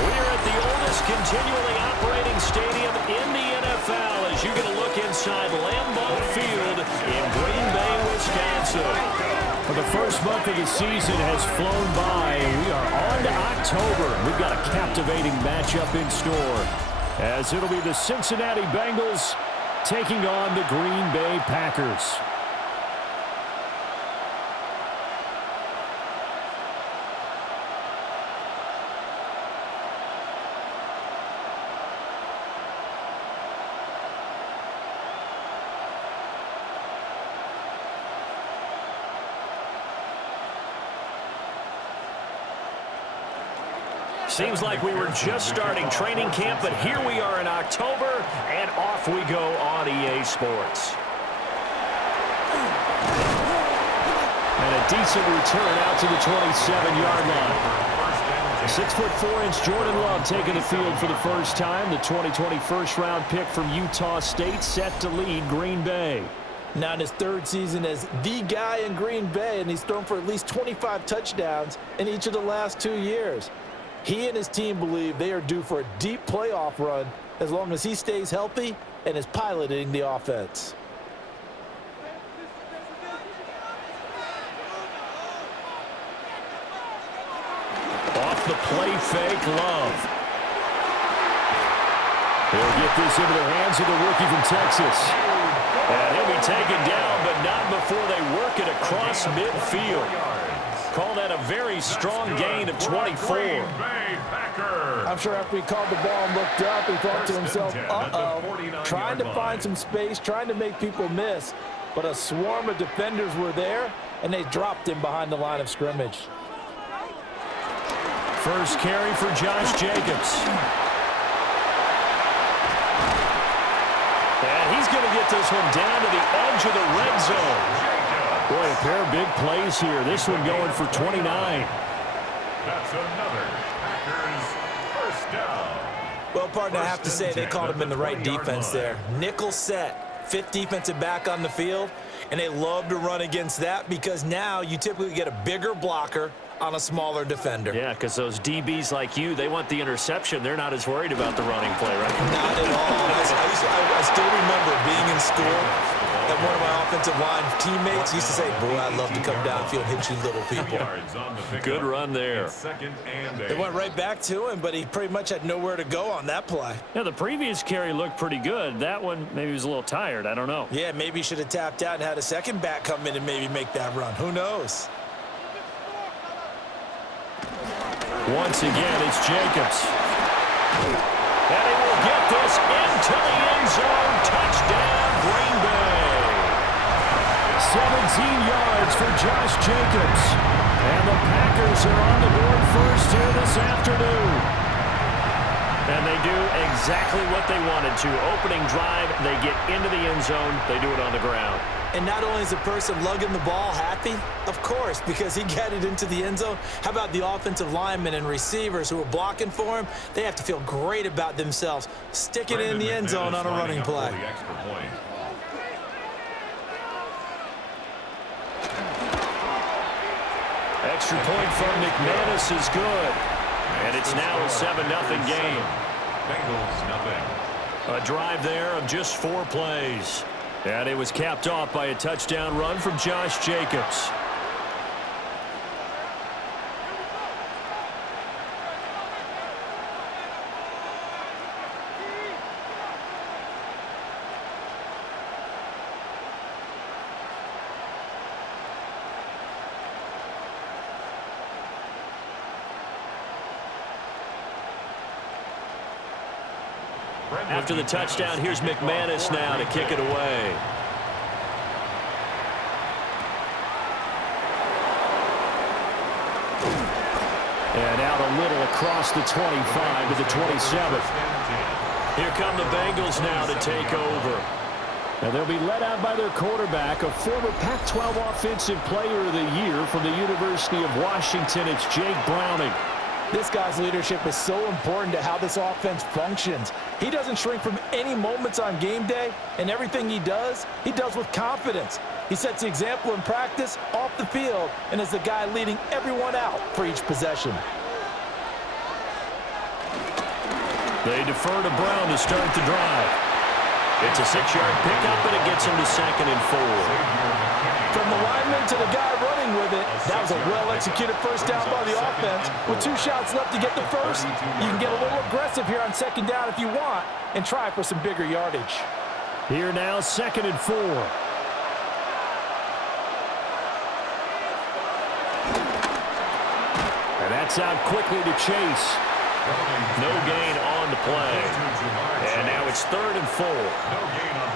We're at the oldest continually operating stadium in the NFL as you get a look inside Lambeau Field in Green Bay, Wisconsin. Well, the first month of the season has flown by, and we are on to October. We've got a captivating matchup in store, as it'll be the Cincinnati Bengals taking on the Green Bay Packers. Seems like we were just starting training camp, but here we are in October, and off we go on EA Sports. And a decent return out to the 27-yard line. 6'4" Jordan Love taking the field for the first time. The 2020 first-round pick from Utah State set to lead Green Bay. Now in his third season as the guy in Green Bay, and he's thrown for at least 25 touchdowns in each of the last 2 years. He and his team believe they are due for a deep playoff run as long as he stays healthy and is piloting the offense. Off the play fake, Love. He'll get this into the hands of the rookie from Texas. And he'll be taken down, but not before they work it across midfield. Call that a very strong gain of 24. I'm sure after he called the ball and looked up, he thought to himself, uh-oh, trying to find some space, trying to make people miss. But a swarm of defenders were there, and they dropped him behind the line of scrimmage. First carry for Josh Jacobs. And he's going to get this one down to the edge of the red zone. Boy, a pair of big plays here. This one going for 29. That's another Packers first down. Well, partner, I have to say they called him in the right defense there. Nickel set, fifth defensive back on the field, and they love to run against that because now you typically get a bigger blocker on a smaller defender. Yeah, because those DBs like you, they want the interception. They're not as worried about the running play, right? Not at all. I still remember being in school, and one of my offensive line teammates used to say, boy, I'd love to come downfield and hit you little people. Good run there. They went right back to him, but he pretty much had nowhere to go on that play. Yeah, the previous carry looked pretty good. That one, maybe he was a little tired. I don't know. Yeah, maybe he should have tapped out and had a second back come in and maybe make that run. Who knows? Once again, it's Jacobs. And he will get this into the end zone. Touchdown, Green Bay. 17 yards for Josh Jacobs. And the Packers are on the board first here this afternoon. And they do exactly what they wanted to. Opening drive, they get into the end zone. They do it on the ground. And not only is the person lugging the ball happy, of course, because he got it into the end zone. How about the offensive linemen and receivers who are blocking for him? They have to feel great about themselves, sticking it in the end zone on a running play. Extra point from McManus is good. And it's now a 7-0 game. Bengals nothing. A drive there of just 4 plays. And it was capped off by a touchdown run from Josh Jacobs. After the touchdown, here's McManus now to kick it away. And out a little across the 25 to the 27. Here come the Bengals now to take over. And they'll be led out by their quarterback, a former Pac-12 Offensive Player of the Year from the University of Washington. It's Jake Browning. This guy's leadership is so important to how this offense functions. He doesn't shrink from any moments on game day, and everything he does with confidence. He sets the example in practice, off the field, and is the guy leading everyone out for each possession. They defer to Brown to start the drive. It's a 6-yard pickup, and it gets him to 2nd and 4. From the lineman to the guy running with it, that was a well-executed first down by the offense. With 2 shots left to get the first, you can get a little aggressive here on 2nd down if you want and try for some bigger yardage. Here now, 2nd and 4. And that's out quickly to Chase. No gain on the play. And now it's 3rd and 4.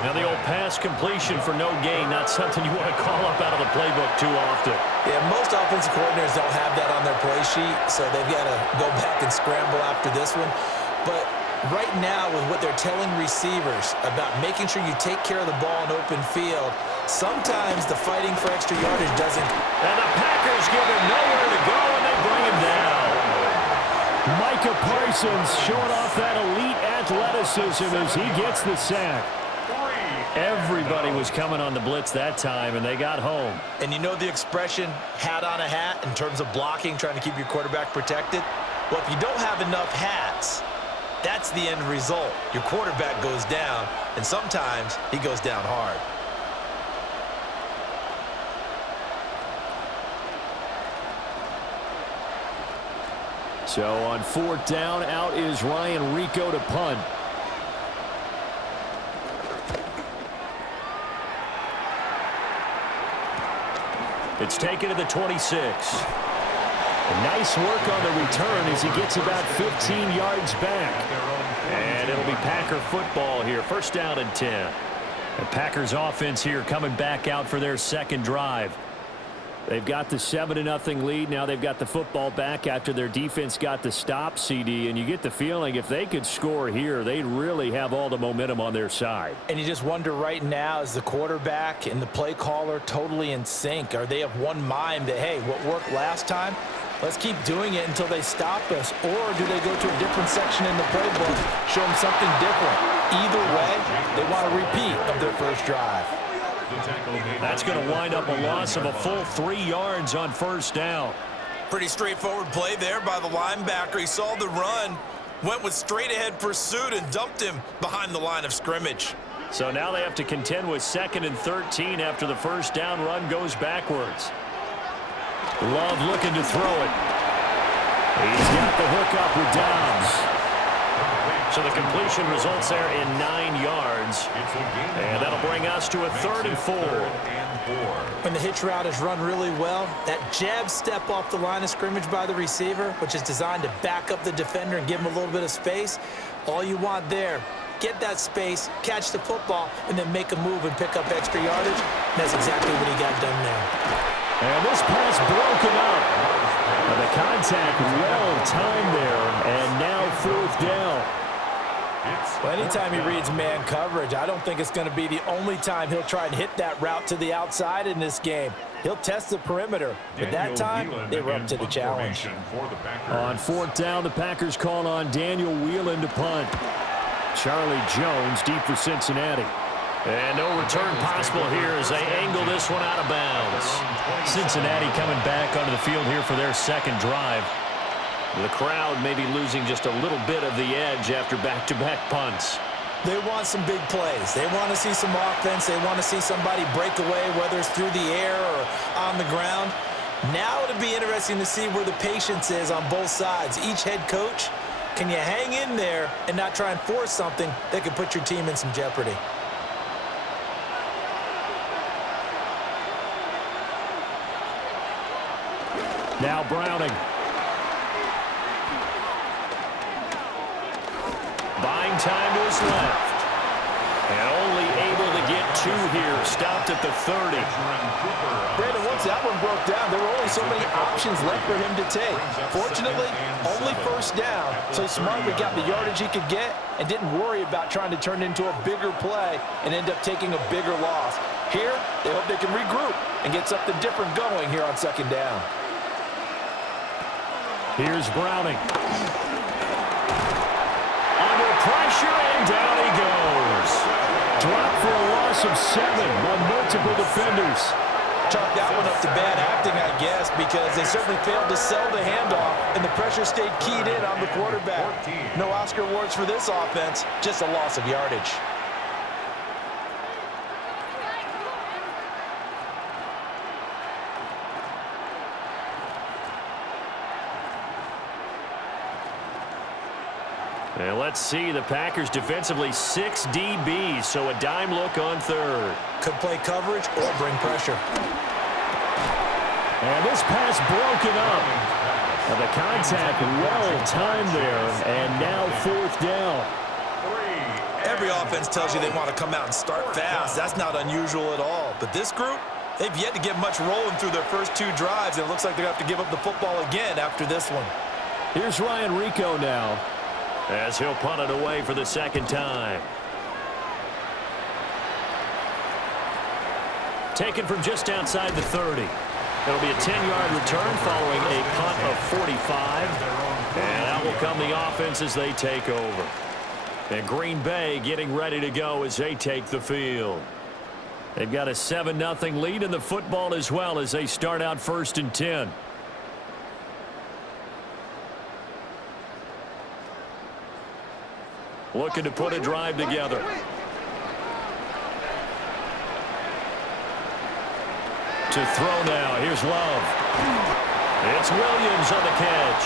Now the old pass completion for no gain, not something you want to call up out of the playbook too often. Yeah, most offensive coordinators don't have that on their play sheet, so they've got to go back and scramble after this one. But right now, with what they're telling receivers about making sure you take care of the ball in open field, sometimes the fighting for extra yardage doesn't. And the Packers give him nowhere to go, and they bring him down. Micah Parsons showing off that elite athleticism as he gets the sack. Everybody was coming on the blitz that time, and they got home. And you know the expression, hat on a hat, in terms of blocking, trying to keep your quarterback protected? Well, if you don't have enough hats, that's the end result. Your quarterback goes down, and sometimes he goes down hard. So on 4th down, out is Ryan Rico to punt. It's taken to the 26. Nice work on the return as he gets about 15 yards back. And it'll be Packer football here. 1st down and 10. The Packers offense here coming back out for their 2nd drive. They've got the 7-0 lead. Now they've got the football back after their defense got the stop, CD. And you get the feeling if they could score here, they'd really have all the momentum on their side. And you just wonder right now, is the quarterback and the play caller totally in sync? Are they of one mind that, hey, what worked last time, let's keep doing it until they stop us? Or do they go to a different section in the playbook, show them something different? Either way, they want a repeat of their first drive. That's going to wind up a loss of a full 3 yards on 1st down. Pretty straightforward play there by the linebacker. He saw the run, went with straight-ahead pursuit, and dumped him behind the line of scrimmage. So now they have to contend with 2nd and 13 after the 1st down run goes backwards. Love looking to throw it. He's got the hook up with Dobbs. So the completion results there in 9 yards. And that'll bring us to a 3rd and 4. When the hitch route is run really well, that jab step off the line of scrimmage by the receiver, which is designed to back up the defender and give him a little bit of space, all you want there, get that space, catch the football, and then make a move and pick up extra yardage. And that's exactly what he got done there. And this pass broken up. And the contact well timed there, and now 4th down. Well, anytime he reads man coverage, I don't think it's going to be the only time he'll try and hit that route to the outside in this game. He'll test the perimeter, but that time, they were up to the challenge. On 4th down, the Packers call on Daniel Whelan to punt. Charlie Jones deep for Cincinnati. And no return possible here as they angle this one out of bounds. Cincinnati coming back onto the field here for their 2nd drive. The crowd may be losing just a little bit of the edge after back-to-back punts. They want some big plays. They want to see some offense. They want to see somebody break away, whether it's through the air or on the ground. Now it'll be interesting to see where the patience is on both sides. Each head coach, can you hang in there and not try and force something that could put your team in some jeopardy? Now Browning. Buying time to his left. And only able to get 2 here. Stopped at the 30. Brandon, once that one broke down, there were only so many options left for him to take. Fortunately, only 1st down. So Smartly got the yardage he could get and didn't worry about trying to turn it into a bigger play and end up taking a bigger loss. Here, they hope they can regroup and get something different going here on 2nd down. Here's Browning. Under pressure, and down he goes. Dropped for a loss of 7 by multiple defenders. chalk that one up to bad acting, I guess, because they certainly failed to sell the handoff, and the pressure stayed keyed in on the quarterback. No Oscar awards for this offense, just a loss of yardage. And let's see, the Packers defensively 6 DBs, so a dime look on third. Could play coverage or bring pressure. And this pass broken up. And the contact well timed there, and now fourth down. Every offense tells you they want to come out and start fast. That's not unusual at all. But this group, they've yet to get much rolling through their first 2 drives, and it looks like they're going to have to give up the football again after this one. Here's Ryan Rico now, as he'll punt it away for the second time. Taken from just outside the 30. It'll be a 10-yard return following a punt of 45. And out will come the offense as they take over. And Green Bay getting ready to go as they take the field. They've got a 7-0 lead in the football as well as they start out 1st and 10. Looking to put a drive together. To throw now. Here's Love. It's Williams on the catch.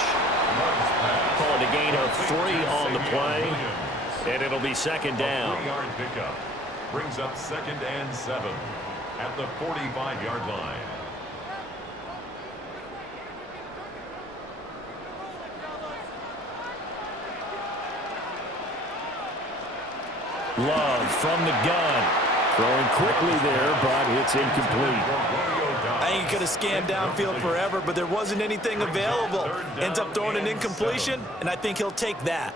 Called a gain of 3 on the play. And it'll be second down. 3-yard pickup. Brings up 2nd and 7 at the 45-yard line. Love from the gun. Throwing quickly there, but it's incomplete. I think he could have scanned downfield forever, but there wasn't anything available. Ends up throwing an incompletion, and I think he'll take that.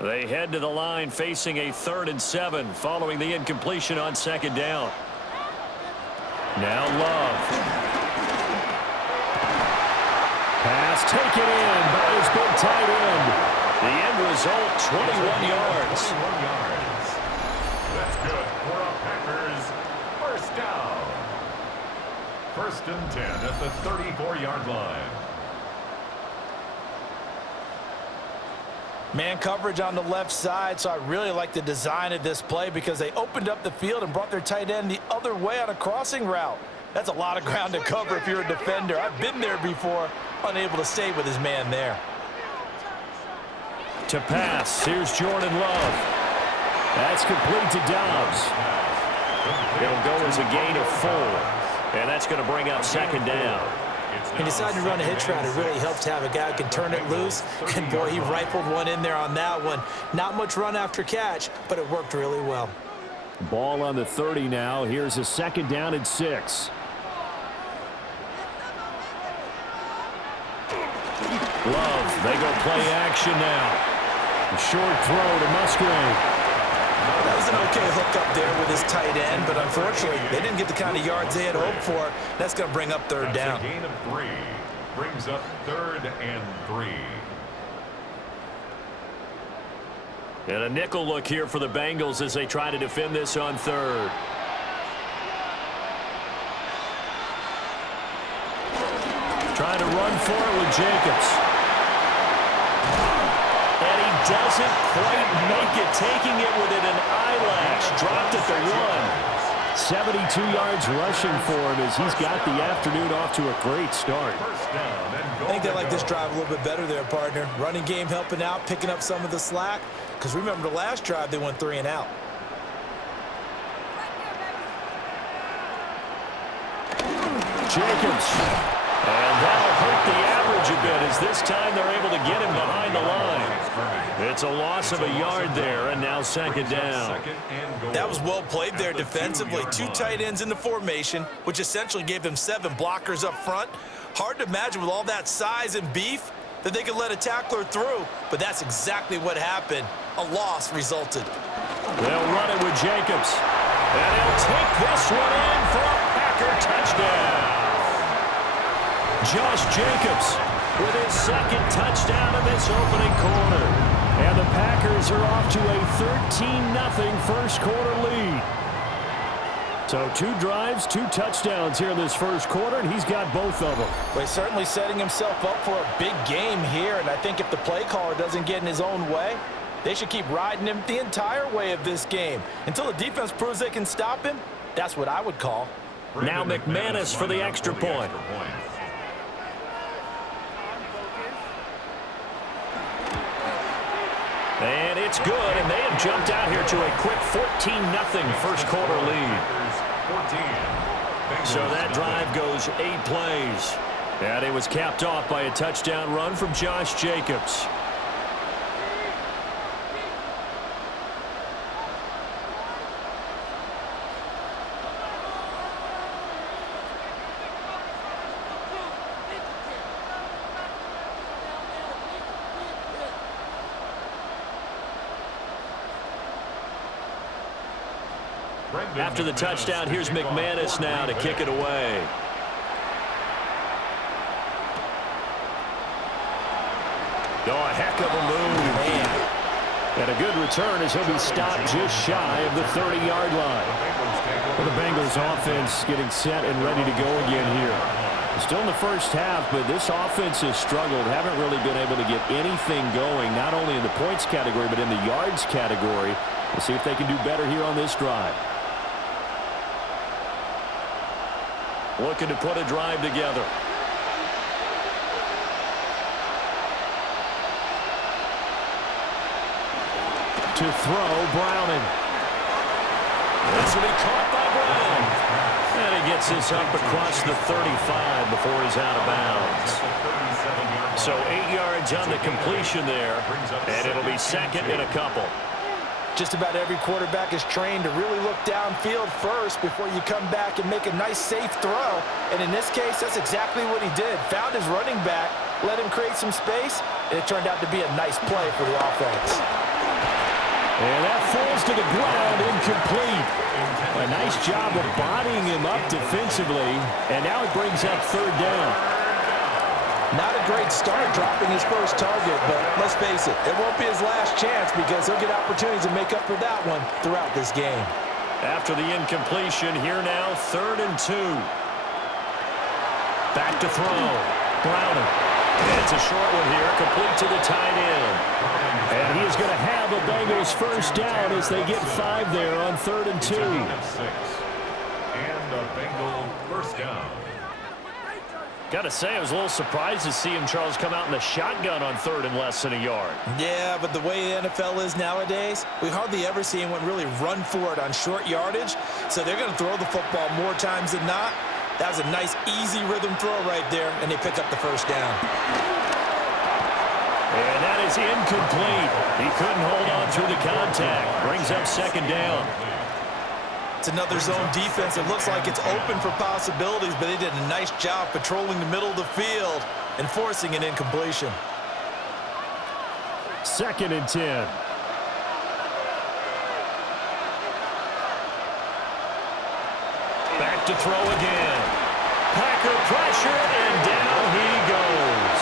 They head to the line facing a 3rd and 7 following the incompletion on second down. Now Love. Pass taken in by his big tight end. The end result, 21 yards. 21 yards. That's good for a Packers first down. 1st and 10 at the 34-yard line. Man coverage on the left side, so I really like the design of this play because they opened up the field and brought their tight end the other way on a crossing route. That's a lot of ground to cover if you're a defender. I've been there before, unable to stay with his man there. To pass, here's Jordan Love. That's complete to Dobbs. It'll go as a gain of 4, and that's going to bring up second down. He decided to run a hitch route. It really helps to have a guy who can turn it loose, and boy, he rifled one in there on that one. Not much run after catch, but it worked really well. Ball on the 30 now. Here's a 2nd down and 6. Love, they go play action now. A short throw to Musgrave. That was an okay hook up there with his tight end, but unfortunately, they didn't get the kind of yards they had hoped for. That's going to bring up third down. A gain of 3. Brings up 3rd and 3. And a nickel look here for the Bengals as they try to defend this on 3rd. Trying to run for it with Jacobs. And he doesn't quite make it, taking it within an eyelash. Dropped at the 1. 72 yards rushing for him as he's got the afternoon off to a great start. I think they like this drive a little bit better there, partner. Running game helping out, picking up some of the slack. Because remember the last drive, they went 3 and out. Jacobs. And that'll hurt the average a bit as this time they're able to get him behind the line. It's a loss of a yard there, and now second down. That was well played there defensively. 2 tight ends in the formation, which essentially gave them 7 blockers up front. Hard to imagine with all that size and beef that they could let a tackler through, but that's exactly what happened. A loss resulted. They'll run it with Jacobs. And he'll take this one in for a Packer touchdown. Josh Jacobs with his 2nd touchdown of this opening quarter. And the Packers are off to a 13-0 first quarter lead. So 2 drives, 2 touchdowns here in this first quarter, and he's got both of them. Well, he's certainly setting himself up for a big game here, and I think if the play caller doesn't get in his own way, they should keep riding him the entire way of this game. Until the defense proves they can stop him, that's what I would call. Now McManus for the extra point. And it's good, and they have jumped out here to a quick 14-0 first quarter lead. So that drive goes 8 plays. And it was capped off by a touchdown run from Josh Jacobs. After the touchdown, here's McManus now to kick it away. Oh, a heck of a move. Man. And a good return as he'll be stopped just shy of the 30-yard line. Well, the Bengals offense getting set and ready to go again here. Still in the first half, but this offense has struggled. Haven't really been able to get anything going, not only in the points category, but in the yards category. We'll see if they can do better here on this drive. Looking to put a drive together. To throw, Browning. This will be caught by Brown. And he gets this up across the 35 before he's out of bounds. So 8 yards on the completion there, and it'll be second and a couple. Just about every quarterback is trained to really look downfield first before you come back and make a nice, safe throw. And in this case, that's exactly what he did. Found his running back, let him create some space, and it turned out to be a nice play for the offense. And that falls to the ground, incomplete. A nice job of bodying him up defensively, and now it brings up third down. Not a great start dropping his first target, but let's face it, it won't be his last chance because he'll get opportunities to make up for that one throughout this game. After the incompletion, here now, 3rd and 2. Back to throw. Browning. And it's a short one here, complete to the tight end. And he is going to have a Bengals first down as they get 5 there on 3rd and 2. And a Bengal first down. Got to say, I was a little surprised to see him, Charles, come out in the shotgun on 3rd and less than a yard. Yeah, but the way the NFL is nowadays, we hardly ever see anyone really run for it on short yardage. So they're going to throw the football more times than not. That was a nice, easy rhythm throw right there, and they pick up the first down. And that is incomplete. He couldn't hold on through the contact. Brings up 2nd down. It's another zone defense. It looks like it's open for possibilities, but they did a nice job patrolling the middle of the field and forcing an incompletion. 2nd and 10. Back to throw again. Packer pressure, and down he goes.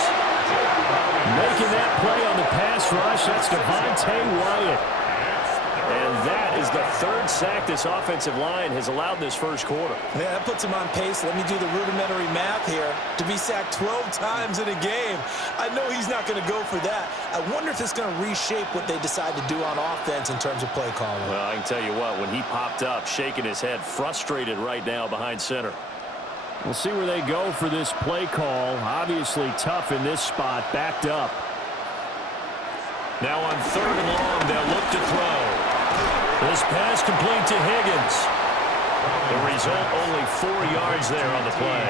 Making that play on the pass rush, that's Devontae Wyatt. And that is the 3rd sack this offensive line has allowed this first quarter. Yeah, that puts him on pace. Let me do the rudimentary math here. To be sacked 12 times in a game, I know he's not going to go for that. I wonder if it's going to reshape what they decide to do on offense in terms of play calling. Well, I can tell you what, when he popped up, shaking his head, frustrated right now behind center. We'll see where they go for this play call. Obviously tough in this spot, backed up. Now on 3rd and long, they'll look to throw. This pass complete to Higgins. The result, only 4 yards there on the play.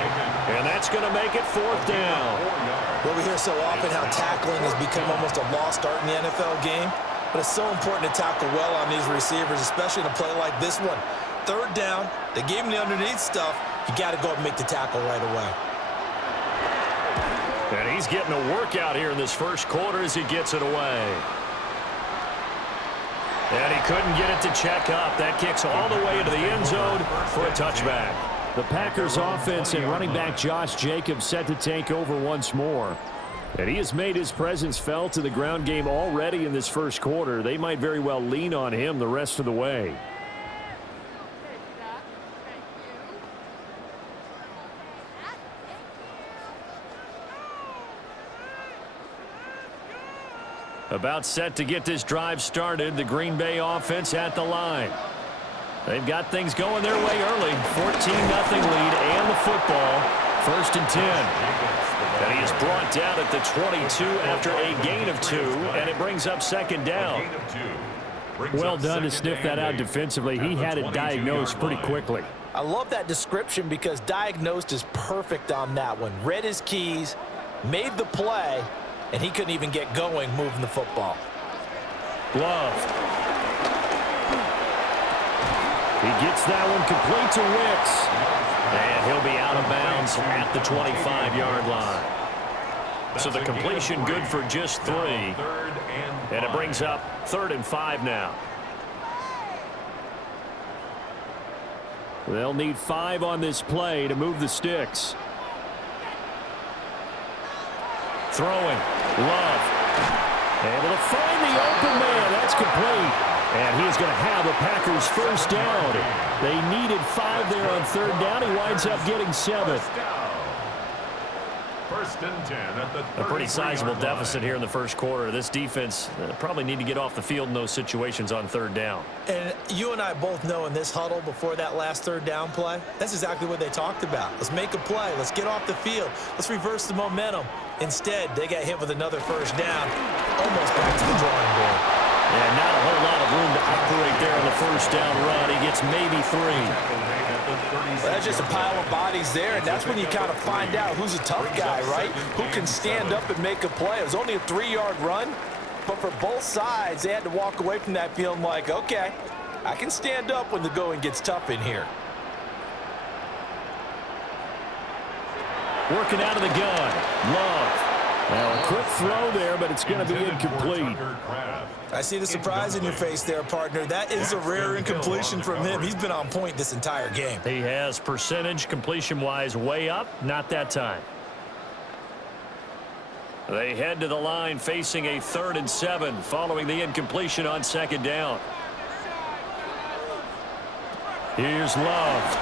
And that's going to make it 4th down. Well, we hear so often how tackling has become almost a lost art in the NFL game. But it's so important to tackle well on these receivers, especially in a play like this one. 3rd down, they gave him the underneath stuff. You got to go up and make the tackle right away. And he's getting a workout here in this first quarter as he gets it away. And he couldn't get it to check up. That kicks all the way into the end zone for a touchback. The Packers offense and running back Josh Jacobs set to take over once more. And he has made his presence felt in the ground game already in this first quarter. They might very well lean on him the rest of the way. About set to get this drive started. The Green Bay offense at the line. They've got things going their way early. 14-0 lead and the football. 1st and 10. And he is brought down at the 22 after a gain of 2, and it brings up 2nd down. Well done to sniff that out defensively. He had it diagnosed pretty quickly. I love that description because diagnosed is perfect on that one. Read his keys, made the play, and he couldn't even get going moving the football. Love. He gets that one complete to Wicks. And he'll be out of bounds at the 25-yard line. So the completion good for just 3. And it brings up 3rd and 5 now. They'll need 5 on this play to move the sticks. Throwing. Love. Able to find the open man. That's complete. And he's going to have a Packers 1st down. They needed 5 there on 3rd down. He winds up getting 7. 1st and 10 at the a pretty sizable deficit here in the first quarter. This defense probably need to get off the field in those situations on 3rd down. And you and I both know in this huddle before that last 3rd down play, that's exactly what they talked about. Let's make a play. Let's get off the field. Let's reverse the momentum. Instead, they got hit with another 1st down, almost back to the drawing board. And not a whole lot of room to operate there on the 1st down run. He gets maybe 3. Well, that's just a pile of bodies there, and that's when you kind of find out who's a tough guy, right? Who can stand up and make a play. It was only a 3-yard run, but for both sides, they had to walk away from that feeling like, okay, I can stand up when the going gets tough in here. Working out of the gun. Love. Now, a quick throw there, but it's going to be incomplete. I see the surprise in your face there, partner. That is a rare incompletion from him. He's been on point this entire game. He has percentage completion-wise way up. Not that time. They head to the line facing a 3rd and 7 following the incompletion on 2nd down. Here's Love.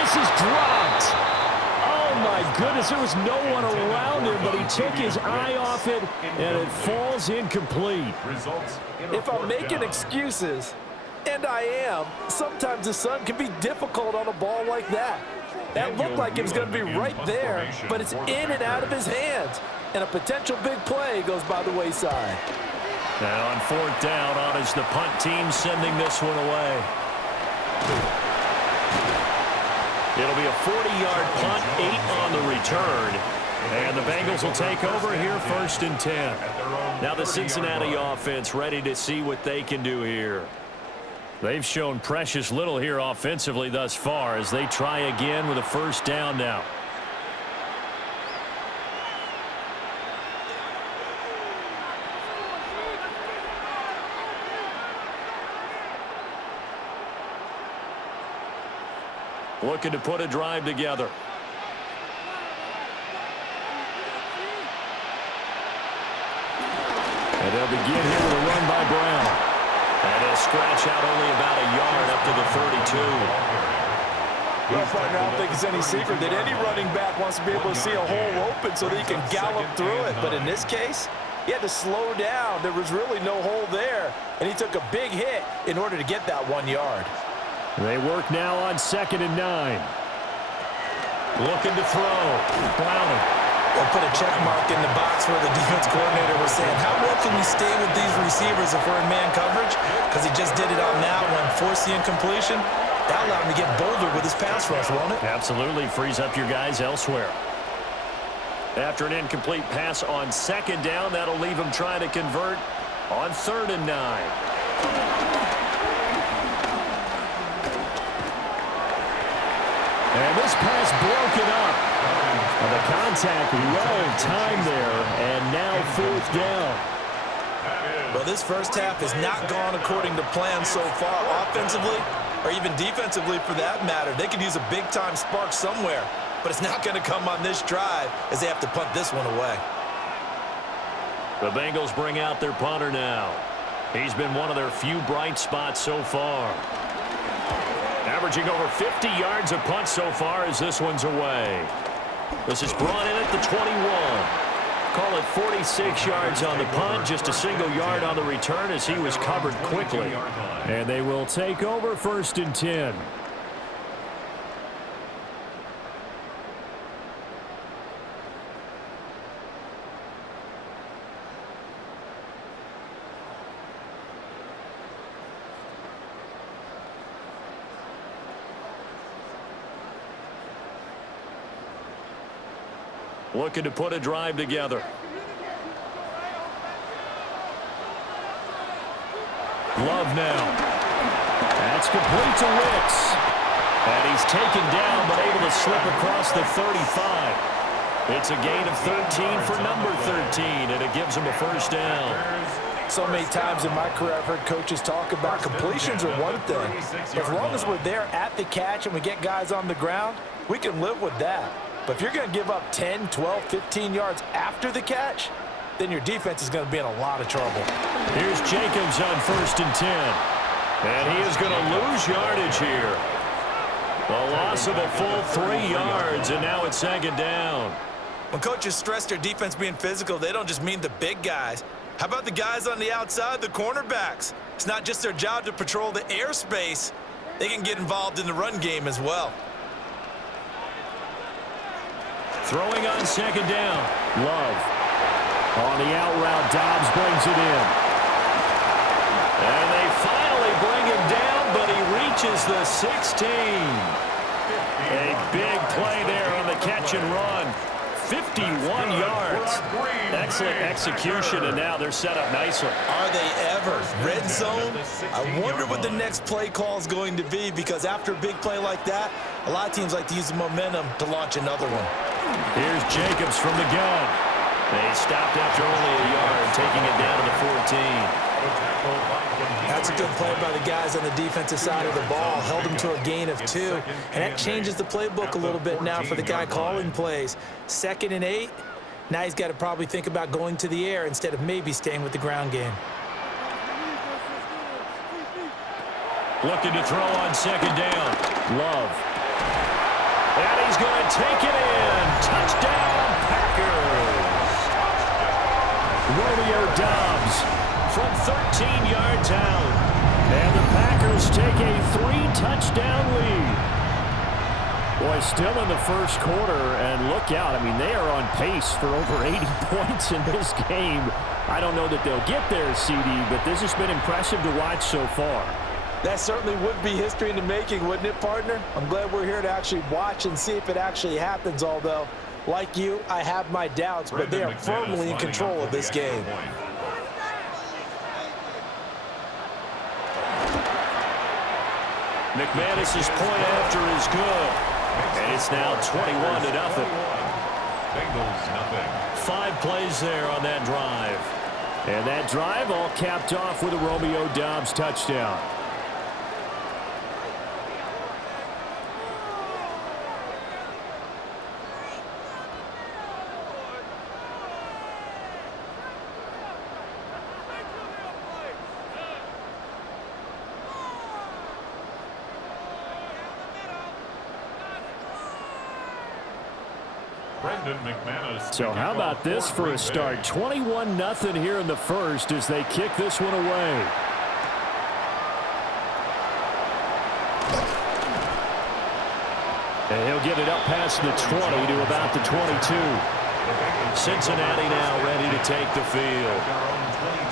This is dropped. Oh, my goodness. There was no one around him, but he took his eye off it, and it falls incomplete. If I'm making excuses, and I am, sometimes the sun can be difficult on a ball like that. That looked like it was going to be right there, but it's in and out of his hands, and a potential big play goes by the wayside. Now on 4th down, on is the punt team sending this one away. It'll be a 40-yard punt, 8 on the return. And the Bengals will take over here 1st and 10. Now the Cincinnati offense ready to see what they can do here. They've shown precious little here offensively thus far as they try again with a 1st down now. Looking to put a drive together. And they'll begin here with a run by Brown. And he'll scratch out only about a yard up to the 32. Well, partner, I don't think it's any secret that any running back wants to be able to see a hole open so that he can gallop through it. But in this case, he had to slow down. There was really no hole there. And he took a big hit in order to get that 1 yard. They work now on 2nd and 9. Looking to throw. Browning. They'll put a check mark in the box where the defense coordinator was saying, how well can we stay with these receivers if we're in man coverage? Because he just did it on that one, forced the incompletion. That allowed him to get bolder with his pass rush, won't it? Absolutely. Frees up your guys elsewhere. After an incomplete pass on 2nd down, that'll leave him trying to convert on 3rd and 9. And this pass broken up. And the contact, well timed there, and now 4th down. Well, this first half has not gone according to plan so far. Offensively, or even defensively for that matter. They could use a big-time spark somewhere, but it's not going to come on this drive as they have to punt this one away. The Bengals bring out their punter now. He's been one of their few bright spots so far. Averaging over 50 yards a punt so far as this one's away. This is brought in at the 21. Call it 46 yards on the punt, just a single yard on the return as he was covered quickly. And they will take over 1st and 10. Looking to put a drive together. Love now. That's complete to Wicks. And he's taken down but able to slip across the 35. It's a gain of 13 for number 13, and it gives him a 1st down. So many times in my career I've heard coaches talk about completions are one thing. As long as we're there at the catch and we get guys on the ground, we can live with that. But if you're going to give up 10, 12, 15 yards after the catch, then your defense is going to be in a lot of trouble. Here's Jacobs on 1st and 10. And he is going to lose yardage here. A loss of a full 3 yards, and now it's 2nd down. When coaches stress their defense being physical, they don't just mean the big guys. How about the guys on the outside, the cornerbacks? It's not just their job to patrol the airspace. They can get involved in the run game as well. Throwing on 2nd down. Love. On the out route, Dobbs brings it in. And they finally bring him down, but he reaches the 16. A big play there on the catch and run. 51 yards. Excellent execution, and now they're set up nicely. Are they ever? Red zone? I wonder what the next play call is going to be, because after a big play like that, a lot of teams like to use the momentum to launch another one. Here's Jacobs from the gun. They stopped after only a yard, taking it down to the 14. That's a good play by the guys on the defensive side of the ball. Held them to a gain of 2. And that changes the playbook a little bit now for the guy calling plays. 2nd and 8. Now he's got to probably think about going to the air instead of maybe staying with the ground game. Looking to throw on 2nd down. Love. And he's going to take it in. Touchdown, Packers. Romeo Dobbs from 13 yards out. And the Packers take a 3-touchdown lead. Boy, still in the 1st quarter, and look out. I mean, they are on pace for over 80 points in this game. I don't know that they'll get there, CD, but this has been impressive to watch so far. That certainly would be history in the making, wouldn't it, partner? I'm glad we're here to actually watch and see if it actually happens, although, like you, I have my doubts, but they are firmly in control of this game. McManus's point after is good. And it's now 21-0. Bengals nothing. 5 plays there on that drive. And that drive all capped off with a Romeo Dobbs touchdown. So how about this for a start? 21-0 here in the 1st as they kick this one away. And he'll get it up past the 20 to about the 22. Cincinnati now ready to take the field.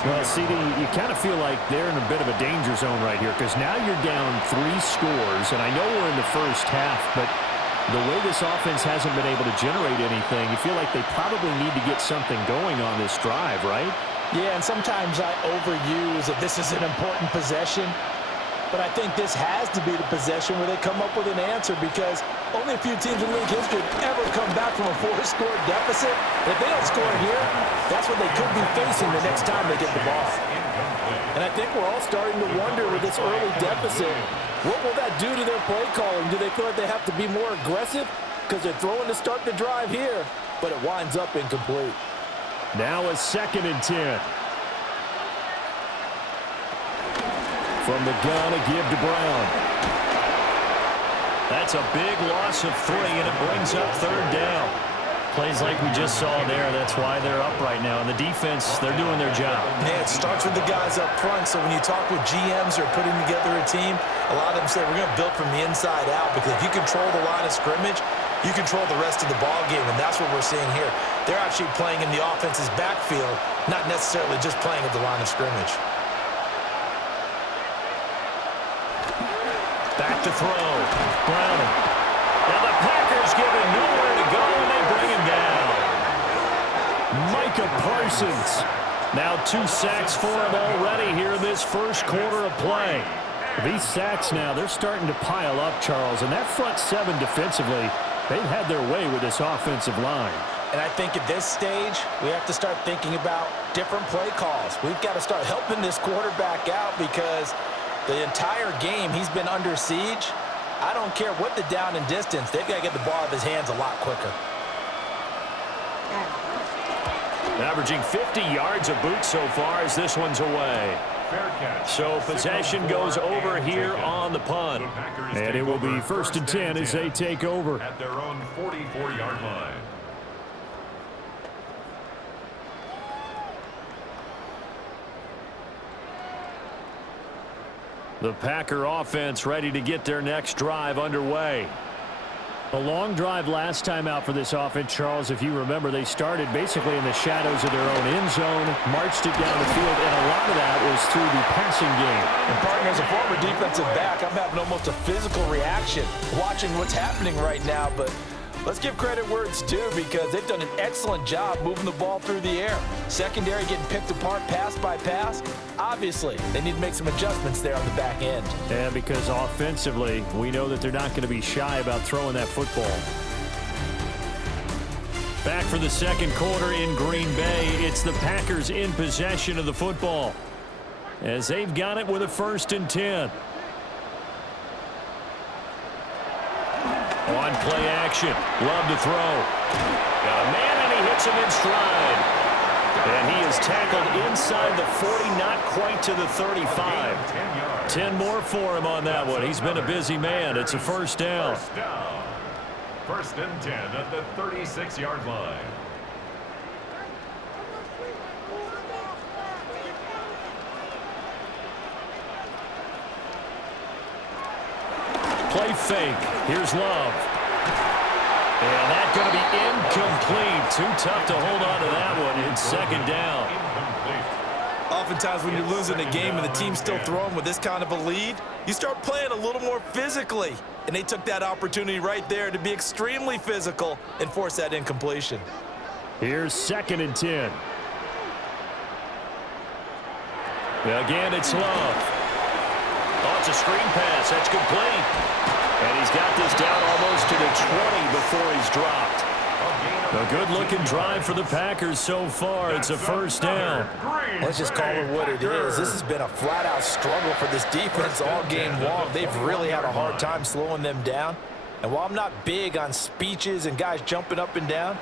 Well, CD, you kind of feel like they're in a bit of a danger zone right here, because now you're down 3 scores, and I know we're in the 1st half, but the way this offense hasn't been able to generate anything, you feel like they probably need to get something going on this drive, right? Yeah, and sometimes I overuse that this is an important possession. But I think this has to be the possession where they come up with an answer, because only a few teams in league history have ever come back from a 4-score deficit. If they don't score here, that's what they could be facing the next time they get the ball. And I think we're all starting to wonder with this early deficit, what will that do to their play calling? Do they feel like they have to be more aggressive because they're throwing to start the drive here, but it winds up incomplete? Now a 2nd and 10. From the gun, a give to Brown. That's a big loss of 3, and it brings up 3rd down. Plays like we just saw there. That's why they're up right now. And the defense, they're doing their job. Yeah, it starts with the guys up front. So when you talk with GMs or putting together a team, a lot of them say we're going to build from the inside out, because if you control the line of scrimmage, you control the rest of the ball game, and that's what we're seeing here. They're actually playing in the offense's backfield, not necessarily just playing at the line of scrimmage. Back to throw. Browning. Now the Packers give him nowhere to go, and they bring him down. Micah Parsons. Now 2 sacks for him already here in this first quarter of play. These sacks now, they're starting to pile up, Charles. And that front 7 defensively, they've had their way with this offensive line. And I think at this stage, we have to start thinking about different play calls. We've got to start helping this quarterback out, because the entire game he's been under siege. I don't care what the down and distance. They've got to get the ball out of his hands a lot quicker. Averaging 50 yards a boot so far as this one's away. So possession goes over here on the punt. And it will be 1st and 10 as they take over. At their own 44-yard line. The Packer offense ready to get their next drive underway. A long drive last time out for this offense, Charles. If you remember, they started basically in the shadows of their own end zone, marched it down the field, and a lot of that was through the passing game. And partner, as a former defensive back, I'm having almost a physical reaction watching what's happening right now. But let's give credit where it's due, because they've done an excellent job moving the ball through the air. Secondary getting picked apart pass by pass. Obviously, they need to make some adjustments there on the back end. And because offensively, we know that they're not going to be shy about throwing that football. Back for the second quarter in Green Bay. It's the Packers in possession of the football, as they've got it with a 1st and 10. On play action. Love to throw. Got a man, and he hits him in stride. And he is tackled inside the 40, not quite to the 35. 10 more for him on that one. He's been a busy man. It's a 1st down. 1st and 10 at the 36-yard line. Play fake. Here's Love. And that's going to be incomplete. Too tough to hold on to that one. It's 2nd down. Oftentimes when you're losing a game and the team's still throwing with this kind of a lead, you start playing a little more physically. And they took that opportunity right there to be extremely physical and force that incompletion. Here's 2nd and 10. Again, it's Love. Oh, it's a screen pass. That's complete. And he's got this down almost to the 20 before he's dropped. A good-looking drive for the Packers so far. It's a 1st down. Let's just call it what it is. This has been a flat-out struggle for this defense all game long. They've really had a hard time slowing them down. And while I'm not big on speeches and guys jumping up and down,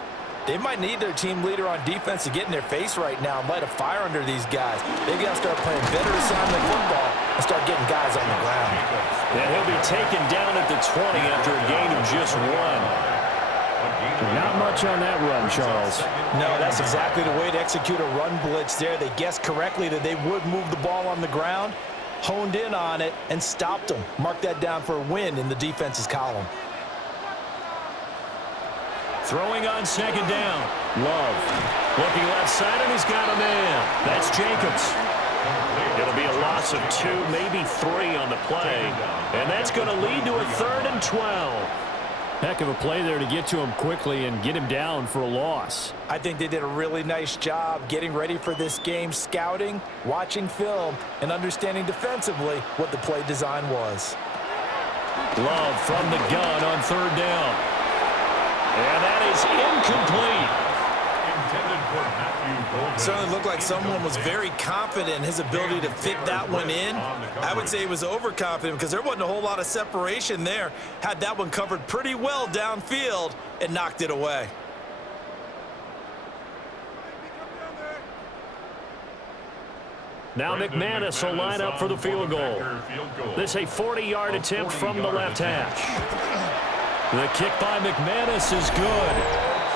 they might need their team leader on defense to get in their face right now and light a fire under these guys. They've got to start playing better assignment football and start getting guys on the ground. And he'll be taken down at the 20 after a gain of just 1. Not much on that run, Charles. No, that's exactly the way to execute a run blitz there. They guessed correctly that they would move the ball on the ground, honed in on it, and stopped them. Mark that down for a win in the defense's column. Throwing on 2nd down. Love. Looking left side, and he's got a man. That's Jacobs. It'll be a loss of 2, maybe 3 on the play. And that's going to lead to a 3rd and 12. Heck of a play there to get to him quickly and get him down for a loss. I think they did a really nice job getting ready for this game, scouting, watching film, and understanding defensively what the play design was. Love from the gun on third down. And that is incomplete. Certainly looked like someone was very confident in his ability to fit that one in. I would say he was overconfident because there wasn't a whole lot of separation there. Had that one covered pretty well downfield and knocked it away. Now McManus will line up for the field goal. This is a 40-yard attempt from the left hash. The kick by McManus is good.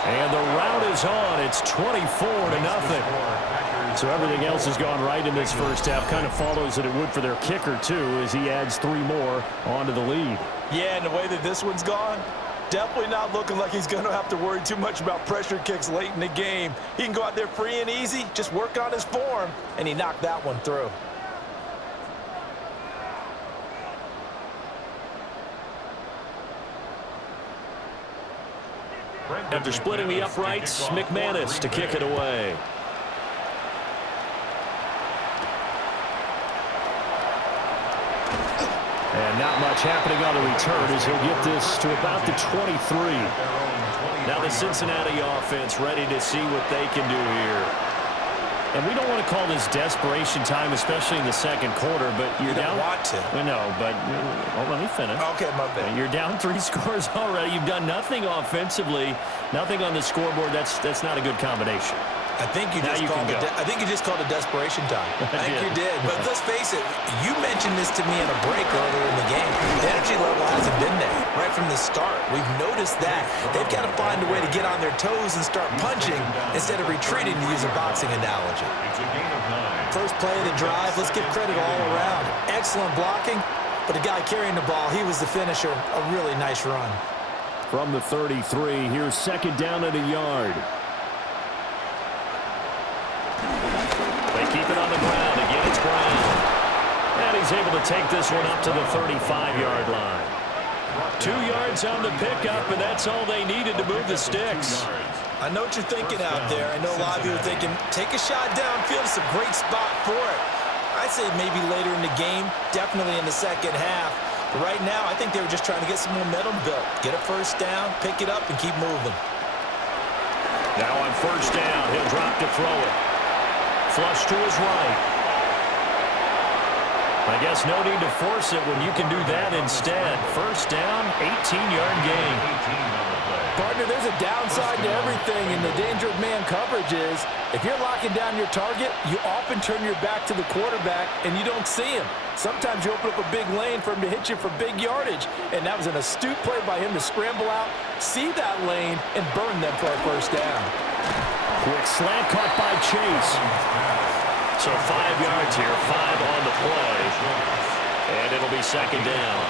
And the route is on. It's 24-0. So everything else has gone right in this first half. Kind of follows that it would for their kicker, too, as he adds 3 more onto the lead. Yeah, and the way that this one's gone, definitely not looking like he's going to have to worry too much about pressure kicks late in the game. He can go out there free and easy, just work on his form, and he knocked that one through. After splitting the uprights, McManus to kick it away. And not much happening on the return as he'll get this to about the 23. Now the Cincinnati offense ready to see what they can do here. And we don't want to call this desperation time, especially in the second quarter, but you're down. You don't want to. I know, but let me finish. Okay, my bad. You're down 3 scores already. You've done nothing offensively, nothing on the scoreboard. That's not a good combination. I think you just called it desperation time. I think you did. But let's face it, you mentioned this to me in a break earlier in the game. The energy level hasn't been there right from the start. We've noticed that. They've got to find a way to get on their toes and start punching instead of retreating, to use a boxing analogy. First play of the drive, let's give credit all around. Excellent blocking, but the guy carrying the ball, he was the finisher. A really nice run. From the 33, here's second down at a yard. Keep it on the ground. Again, it's Brown. And he's able to take this one up to the 35-yard line. 2 yards on the pickup, and that's all they needed to move the sticks. I know what you're thinking out there. I know a lot of you are thinking, take a shot downfield. It's a great spot for it. I'd say maybe later in the game, definitely in the second half. But right now, I think they were just trying to get some momentum built. Get a first down, pick it up, and keep moving. Now on first down, he'll drop to throw it. Flush to his right. I guess no need to force it when you can do that instead. First down, 18-yard gain. Partner, there's a downside to everything, and the danger of man coverage is if you're locking down your target, you often turn your back to the quarterback, and you don't see him. Sometimes you open up a big lane for him to hit you for big yardage, and that was an astute play by him to scramble out, see that lane, and burn them for a first down. Quick slant caught by Chase. So 5 yards here, 5 on the play. And it'll be second down.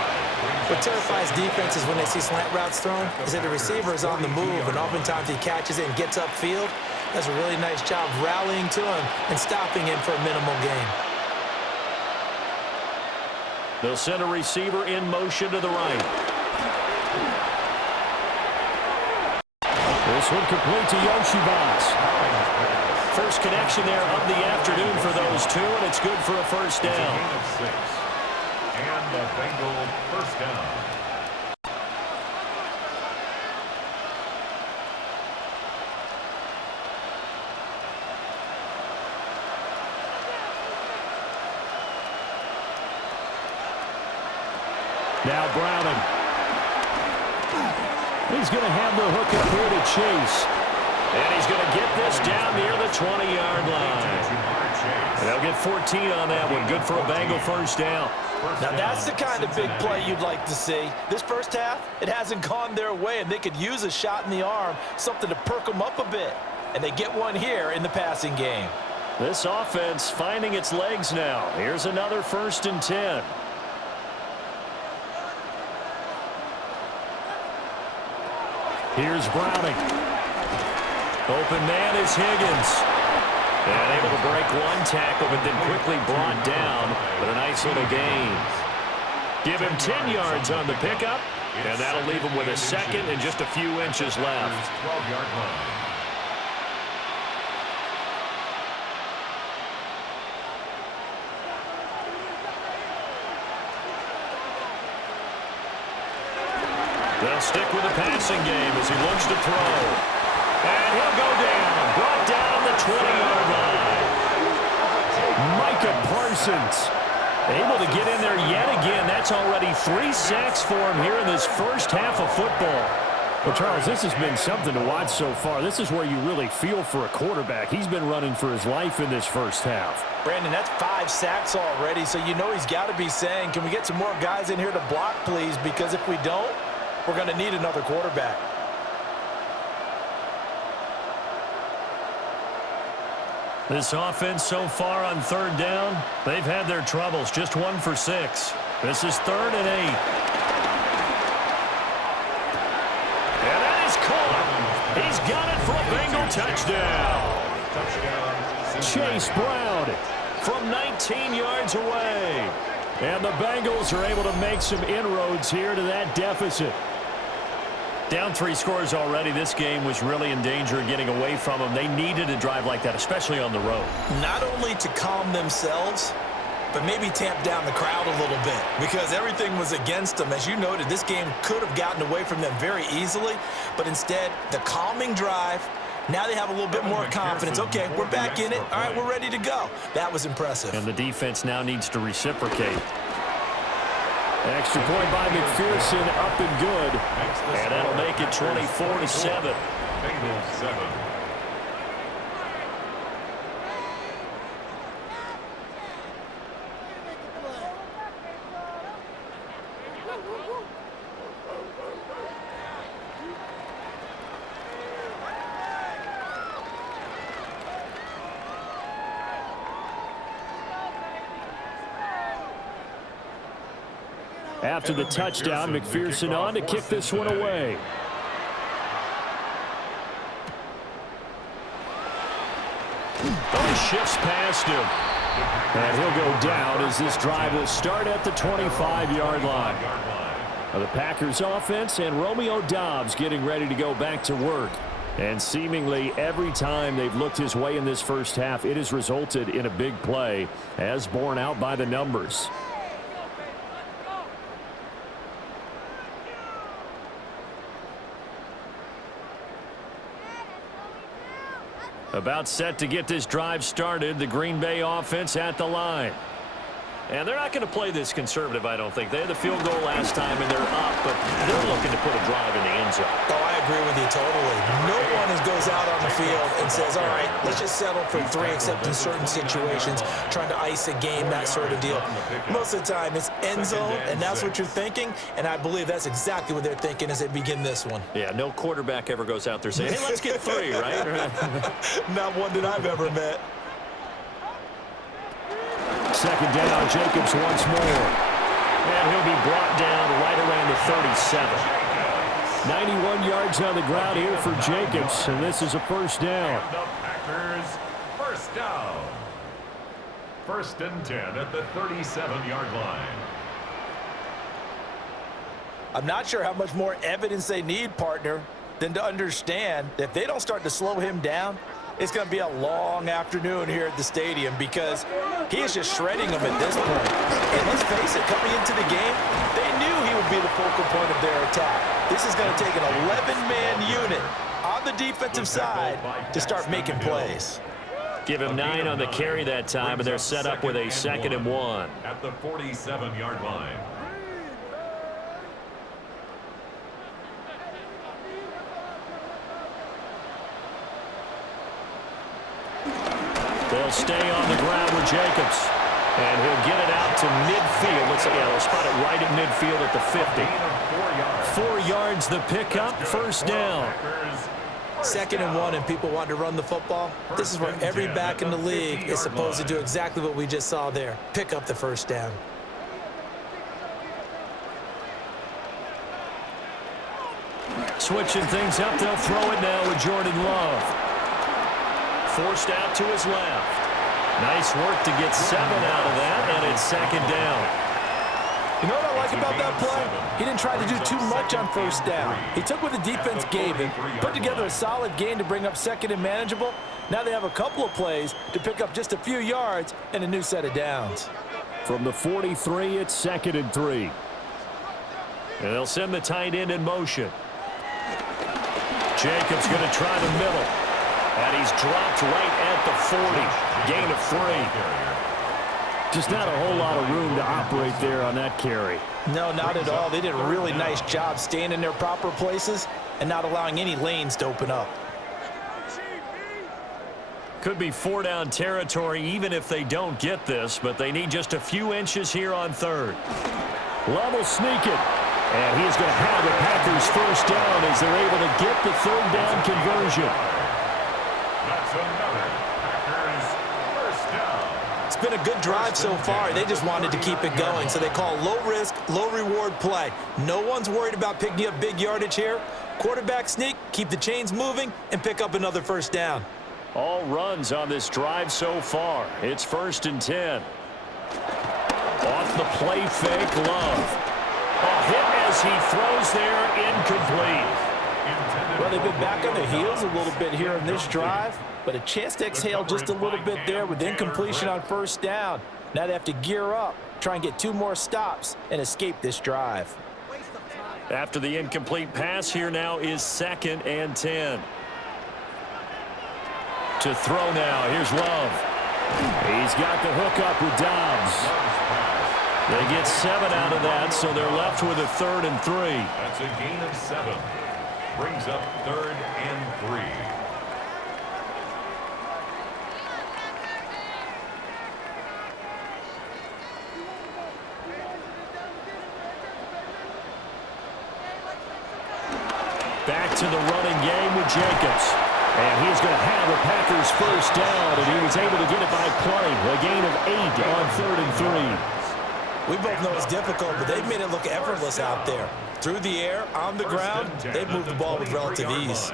What terrifies defenses when they see slant routes thrown is that the receiver is on the move, and oftentimes he catches it and gets upfield. Does a really nice job rallying to him and stopping him for a minimal gain. They'll send a receiver in motion to the right. This one complete to Yoshivas. First connection there of the afternoon for those two, and it's good for a first down. And the Bengals first down. Now Browning. He's going to have the hook up here to Chase. And he's going to get this down near the 20-yard line. And they'll get 14 on that one. Good for a Bengal first down. Now that's the kind of big play you'd like to see. This first half, it hasn't gone their way, and they could use a shot in the arm, something to perk them up a bit. And they get one here in the passing game. This offense finding its legs now. Here's another 1st and 10. Here's Browning. Open man is Higgins. And able to break one tackle, but then quickly brought down. But a nice little gain. Give him 10 yards on the pickup. And that'll leave him with a second and just a few inches left. 12-yard line. They'll stick with the passing game as he looks to throw. And he'll go down. Brought down the 20-yard line. Micah Parsons able to get in there yet again. That's already 3 sacks for him here in this first half of football. Well, Charles, this has been something to watch so far. This is where you really feel for a quarterback. He's been running for his life in this first half. Brandon, that's 5 sacks already, so you know he's got to be saying, can we get some more guys in here to block, please? Because if we don't, we're going to need another quarterback. This offense so far on third down, they've had their troubles. Just 1 for 6. This is 3rd and 8. And that is caught. He's got it for a Bengal touchdown. Chase Brown from 19 yards away. And the Bengals are able to make some inroads here to that deficit. Down 3 scores already. This game was really in danger of getting away from them. They needed a drive like that, especially on the road. Not only to calm themselves, but maybe tamp down the crowd a little bit because everything was against them. As you noted, this game could have gotten away from them very easily, but instead, the calming drive, now they have a little bit more confidence. Okay, we're back in it. All right, we're ready to go. That was impressive. And the defense now needs to reciprocate. Extra point by McPherson, up and good. And that'll make it 24-7. Bengals 7. After the touchdown, McPherson on to kick this one away. Oh, he shifts past him. And he'll go down as this drive will start at the 25-yard line. The Packers offense and Romeo Doubs getting ready to go back to work. And seemingly every time they've looked his way in this first half, it has resulted in a big play as borne out by the numbers. About set to get this drive started. The Green Bay offense at the line. And they're not going to play this conservative, I don't think. They had the field goal last time, and they're up, but they're looking to put a drive in the end zone. Oh, I agree with you totally. No one goes out on the field and says, all right, let's just settle for 3, except in certain situations, trying to ice a game, that sort of deal. Most of the time, it's end zone, and that's what you're thinking, and I believe that's exactly what they're thinking as they begin this one. Yeah, no quarterback ever goes out there saying, hey, let's get 3, right? Not one that I've ever met. Second down, Jacobs once more. And he'll be brought down right around the 37. 91 yards on the ground here for Jacobs, and this is a first down. The Packers, first down. 1st and 10 at the 37-yard line. I'm not sure how much more evidence they need, partner, than to understand that if they don't start to slow him down, it's going to be a long afternoon here at the stadium because he is just shredding them at this point. And let's face it, coming into the game, they knew he would be the focal point of their attack. This is going to take an 11-man unit on the defensive side to start making plays. Give him 9 on the carry that time, and they're set up with a 2nd and 1. At the 47-yard line. They'll stay on the ground with Jacobs. And he'll get it out to midfield. They'll spot it right at midfield at the 50. 4 yards the pickup, first down. 2nd and 1, and people want to run the football. This is where every back in the league is supposed to do exactly what we just saw there. Pick up the first down. Switching things up, they'll throw it now with Jordan Love. Forced out to his left. Nice work to get 7 out of that, and it's 2nd down. You know what I like talk about that play? He didn't try to do too much on first down. He took what the defense gave him, put together a solid gain to bring up second and manageable. Now they have a couple of plays to pick up just a few yards and a new set of downs. From the 43, it's 2nd and 3. And they'll send the tight end in motion. Jacobs going to try the middle. And he's dropped right at the 40. Gain of 3. Just not a whole lot of room to operate there on that carry. No, not at all. They did a really nice job staying in their proper places and not allowing any lanes to open up. Could be 4-down territory even if they don't get this, but they need just a few inches here on 3rd. Love will sneak it. And he's going to have the Packers first down as they're able to get the 3rd down conversion. That's another Packers first down. It's been a good drive so far. They just wanted to keep it going, so they call low-risk, low-reward play. No one's worried about picking up big yardage here. Quarterback sneak, keep the chains moving, and pick up another first down. All runs on this drive so far. It's 1st and 10. Off the play fake, Love. A hit as he throws there, incomplete. Well, they've been back on their heels a little bit here in this drive, but a chance to exhale just a little bit there with incompletion on first down. Now they have to gear up, try and get 2 more stops, and escape this drive. After the incomplete pass, here now is 2nd and 10. To throw now, here's Love. He's got the hook up with Dobbs. They get 7 out of that, so they're left with a 3rd and 3. That's a gain of 7. Brings up 3rd and 3. Back to the running game with Jacobs. And he's going to have the Packers first down, and he was able to get it by play. A gain of 8 on 3rd and 3. We both know it's difficult, but they've made it look effortless out there. Through the air, on the ground, they've moved the ball with relative ease.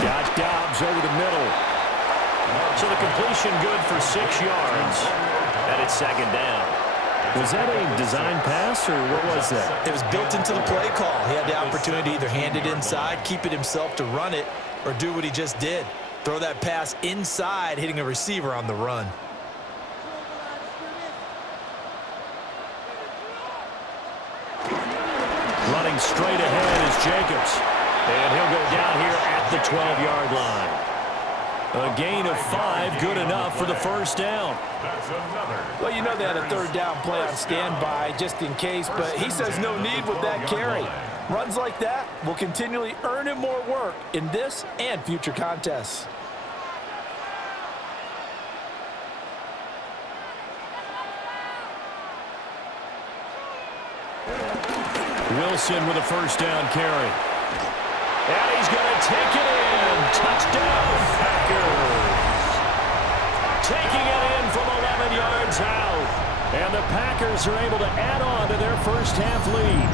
Got Dobbs over the middle. So the completion good for 6 yards. And it's 2nd down. Was that a design pass, or what was that? It was built into the play call. He had the opportunity to either hand it inside, keep it himself to run it, or do what he just did. Throw that pass inside, hitting a receiver on the run. Running straight ahead is Jacobs. And he'll go down here at the 12-yard line. A gain of 5, good enough for the first down. Well, you know they had a 3rd down play on standby just in case, but he says no need with that carry. Runs like that will continually earn him more work in this and future contests. Wilson with a first down carry. And he's going to take it in. Touchdown, Packers. Taking it in from 11 yards out. And the Packers are able to add on to their first half lead.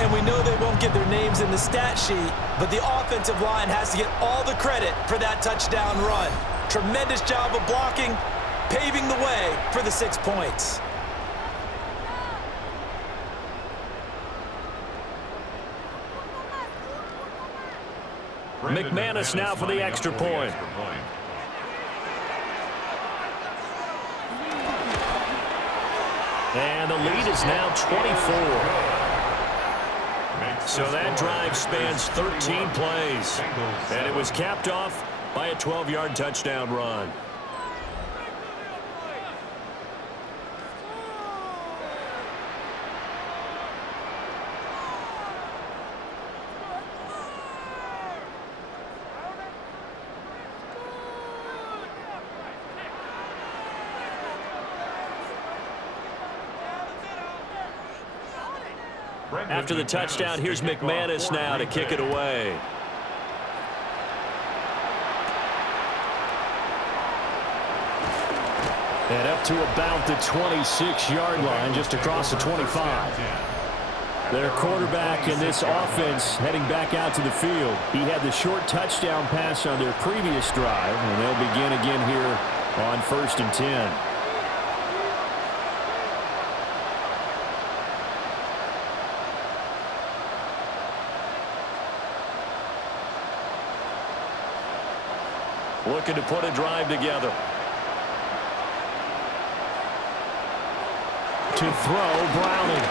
And we know they won't get their names in the stat sheet, but the offensive line has to get all the credit for that touchdown run. Tremendous job of blocking, paving the way for the 6 points. McManus now for the extra point. And the lead is now 24. So that drive spans 13 plays. And it was capped off by a 12-yard touchdown run. After the touchdown, here's McManus now to kick it away. And up to about the 26-yard line, just across the 25. Their quarterback in this offense heading back out to the field. He had the short touchdown pass on their previous drive, and they'll begin again here on 1st and 10. Looking to put a drive together. To throw, Browning.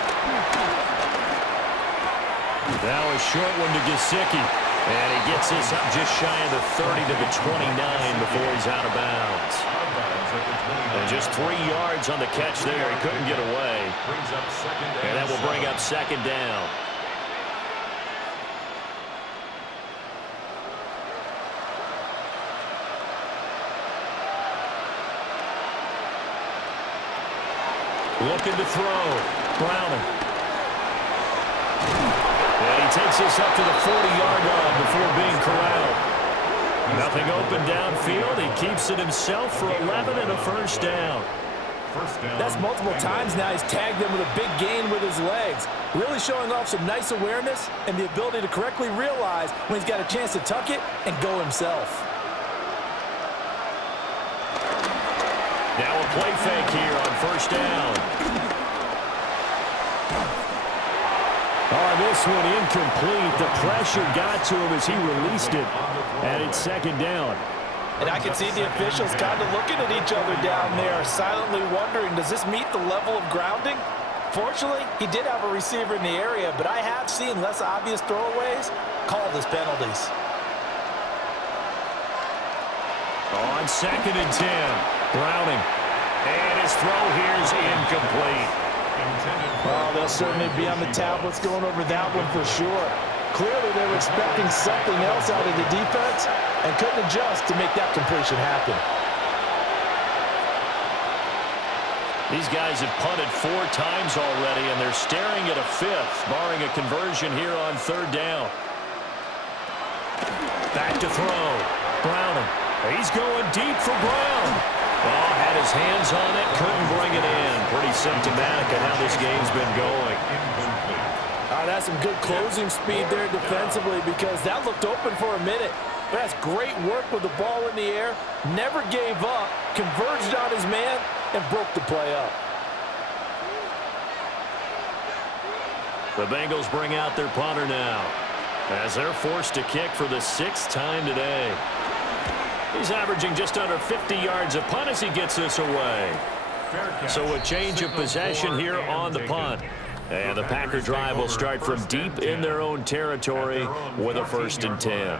Now a short one to Gesicki. And he gets this up just shy of the 30 to the 29 before he's out of bounds. And just 3 yards on the catch there. He couldn't get away. And that will bring up 2nd down. Looking to throw. Browning. And he takes this up to the 40-yard line before being corralled. Nothing open downfield. He keeps it himself for 11 and a 1st down. That's multiple times now he's tagged them with a big gain with his legs. Really showing off some nice awareness and the ability to correctly realize when he's got a chance to tuck it and go himself. Now a play fake here on 1st down. Oh, this one incomplete. The pressure got to him as he released it. And it's 2nd down. And I can see the officials kind of looking at each other down there, silently wondering, does this meet the level of grounding? Fortunately, he did have a receiver in the area, but I have seen less obvious throwaways called as penalties. On 2nd and 10. Browning. And his throw here is incomplete. Well, they'll certainly be on the tablets going over that one for sure. Clearly, they were expecting something else out of the defense and couldn't adjust to make that completion happen. These guys have punted 4 times already, and they're staring at a 5th, barring a conversion here on 3rd down. Back to throw. Browning. He's going deep for Brown. Oh, had his hands on it, couldn't bring it in. Pretty symptomatic of how this game's been going. That's some good closing speed there defensively because that looked open for a minute. But that's great work with the ball in the air. Never gave up, converged on his man, and broke the play up. The Bengals bring out their punter now as they're forced to kick for the 6th time today. He's averaging just under 50 yards a punt as he gets this away. So a change of possession here on the punt. And the Packer drive will start from deep in their own territory with a 1st and 10.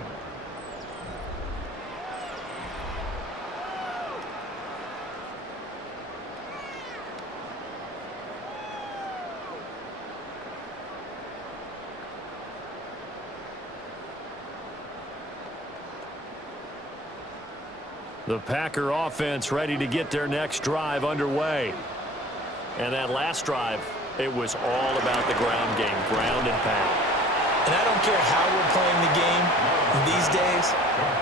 The Packer offense ready to get their next drive underway. And that last drive, it was all about the ground game, ground and pound. And I don't care how we're playing the game these days,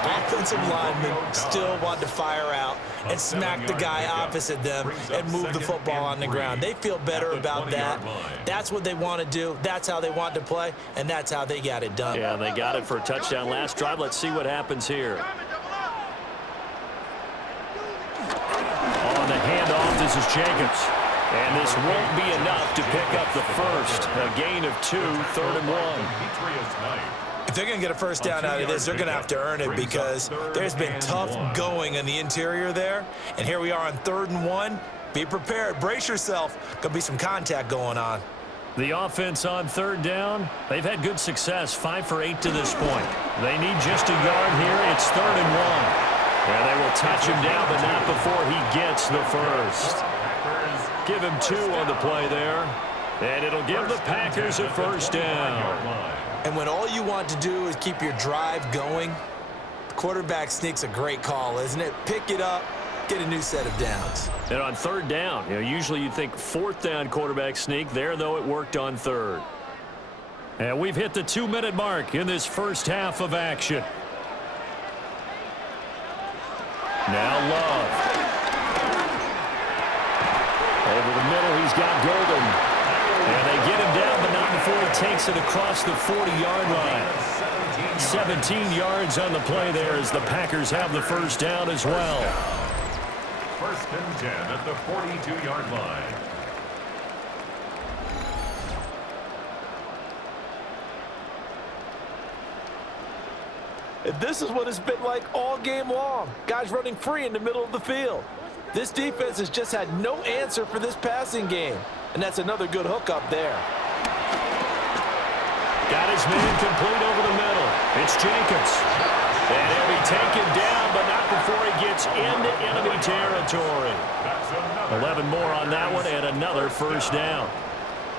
offensive linemen still want to fire out and smack the guy opposite them and move the football on the ground. They feel better about that. That's what they want to do. That's how they want to play, and that's how they got it done. Yeah, they got it for a touchdown last drive. Let's see what happens here. On the handoff, this is Jacobs. And this won't be enough to pick up the first. A gain of 2, 3rd and 1. If they're going to get a first down out of this, they're going to have to earn it because there's been tough going in the interior there. And here we are on 3rd and 1. Be prepared. Brace yourself. Going to be some contact going on. The offense on 3rd down, they've had good success, 5 for 8 to this point. They need just a yard here. It's 3rd and 1. And they will touch him down, but not before he gets the first. Give him 2 on the play there. And it'll give the Packers a 1st down. And when all you want to do is keep your drive going, the quarterback sneak's a great call, isn't it? Pick it up, get a new set of downs. And on 3rd down, usually you'd think 4th down quarterback sneak. There, though, it worked on 3rd. And we've hit the 2-minute mark in this first half of action. Now Love. Over the middle, he's got Golden. And they get him down, but not before he takes it across the 40-yard line. 17 yards on the play there as the Packers have the first down as well. First and 10 at the 42-yard line. And this is what it's been like all game long. Guys running free in the middle of the field. This defense has just had no answer for this passing game. And that's another good hookup there. Got his man complete over the middle. It's Jenkins. And he'll be taken down, but not before he gets into enemy territory. 11 more on that one and another first down.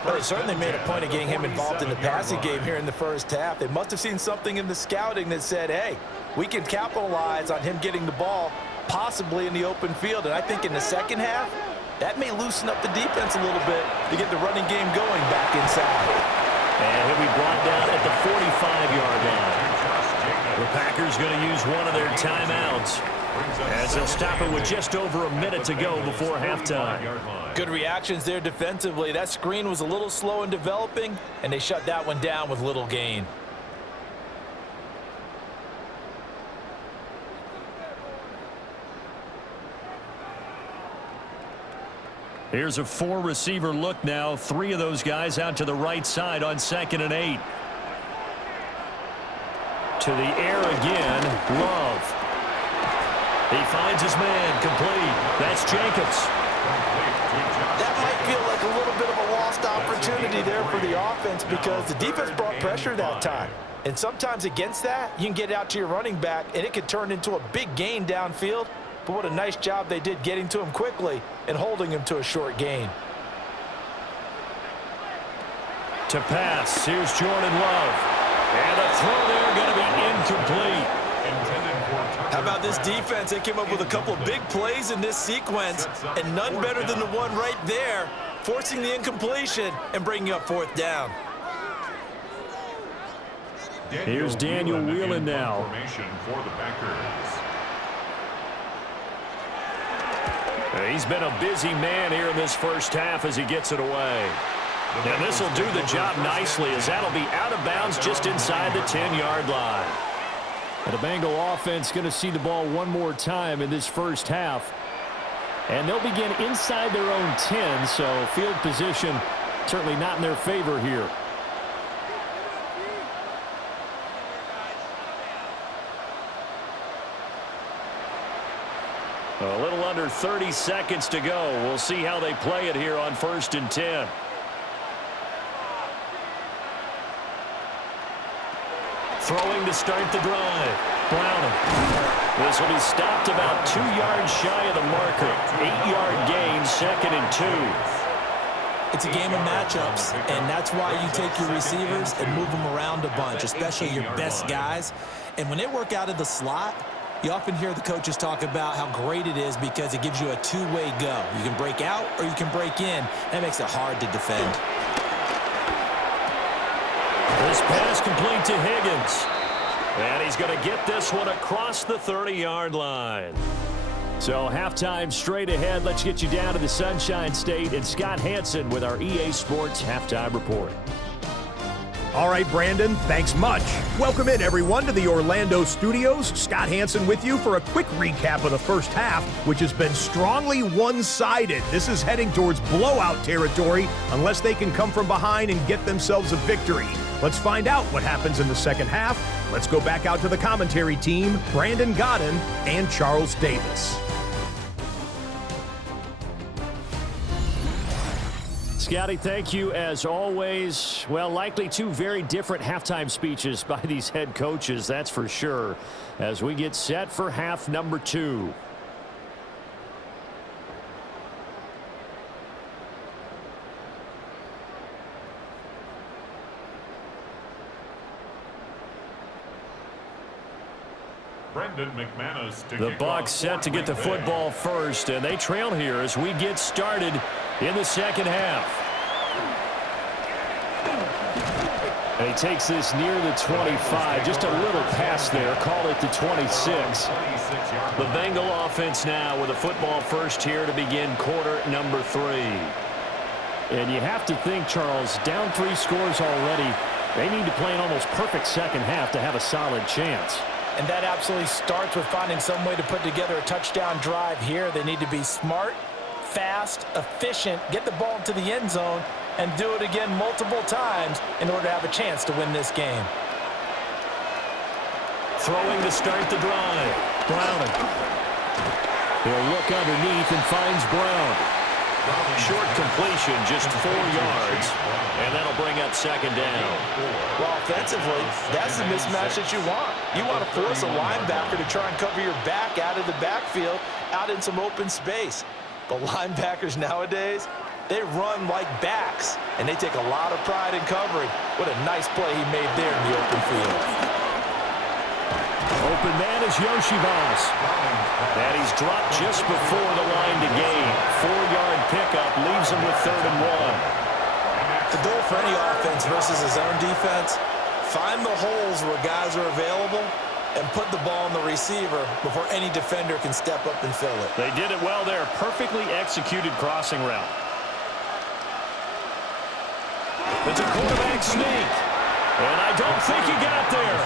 Well, they certainly made a point of getting him involved in the passing game here in the first half. They must have seen something in the scouting that said, hey, we can capitalize on him getting the ball, possibly in the open field. And I think in the second half, that may loosen up the defense a little bit to get the running game going back inside. And he'll be brought down at the 45-yard line. The Packers going to use one of their timeouts as they'll stop it with just over a minute to go before halftime. Good reactions there defensively. That screen was a little slow in developing, and they shut that one down with little gain. Here's a four-receiver look now. Three of those guys out to the right side on 2nd and 8. To the air again, Love. He finds his man, complete. That's Jenkins. That might feel like a little bit of a lost opportunity there for the offense because the defense brought pressure that time. And sometimes against that, you can get out to your running back, and it could turn into a big gain downfield. But what a nice job they did getting to him quickly and holding him to a short gain. To pass, here's Jordan Love. And the throw there going to be incomplete. How about this defense? They came up with a couple of big plays in this sequence, and none better than the one right there, forcing the incompletion and bringing up 4th down. Here's Daniel Whelan now. For the Packers. He's been a busy man here in this first half as he gets it away. And this will do the job nicely as that'll be out of bounds just inside the 10-yard line. And the Bengal offense going to see the ball one more time in this first half. And they'll begin inside their own 10, so field position certainly not in their favor here. A little under 30 seconds to go. We'll see how they play it here on 1st and 10. Throwing to start the drive. Browning. This will be stopped about 2 yards shy of the marker. 8-yard gain, 2nd and 2. It's a game of matchups, and that's why you take your receivers and move them around a bunch, especially your best guys. And when they work out of the slot, you often hear the coaches talk about how great it is because it gives you a two-way go. You can break out or you can break in. That makes it hard to defend. This pass complete to Higgins. And he's going to get this one across the 30-yard line. So halftime straight ahead. Let's get you down to the Sunshine State and Scott Hansen with our EA Sports Halftime Report. All right, Brandon, thanks much. Welcome in, everyone, to the Orlando studios. Scott Hansen with you for a quick recap of the first half, which has been strongly one-sided. This is heading towards blowout territory unless they can come from behind and get themselves a victory. Let's find out what happens in the second half. Let's go back out to the commentary team, Brandon Godden and Charles Davis. Scotty, thank you as always. Well, likely two very different halftime speeches by these head coaches, that's for sure, as we get set for half number 2. The Bucs set to get the football first, and they trail here as we get started in the second half. And he takes this near the 25, just a little pass there, call it the 26. The Bengal offense now with a football first here to begin quarter number 3. And you have to think, Charles, down 3 scores already. They need to play an almost perfect second half to have a solid chance. And that absolutely starts with finding some way to put together a touchdown drive here. They need to be smart, fast, efficient, get the ball into the end zone, and do it again multiple times in order to have a chance to win this game. Throwing to start the drive. Browning. He'll look underneath and finds Brown. Short completion, just 4 yards, and that'll bring up second down. Well, offensively, that's the mismatch that you want. You want to force a linebacker to try and cover your back out of the backfield, out in some open space. But linebackers nowadays, they run like backs, and they take a lot of pride in covering. What a nice play he made there in the open field. Open man is Yoshivas. And he's dropped just before the line to gain. 4-yard pickup leaves him with 3rd and 1. The goal for any offense versus his own defense, find the holes where guys are available and put the ball on the receiver before any defender can step up and fill it. They did it well there. Perfectly executed crossing route. It's a quarterback sneak. And I don't think he got there.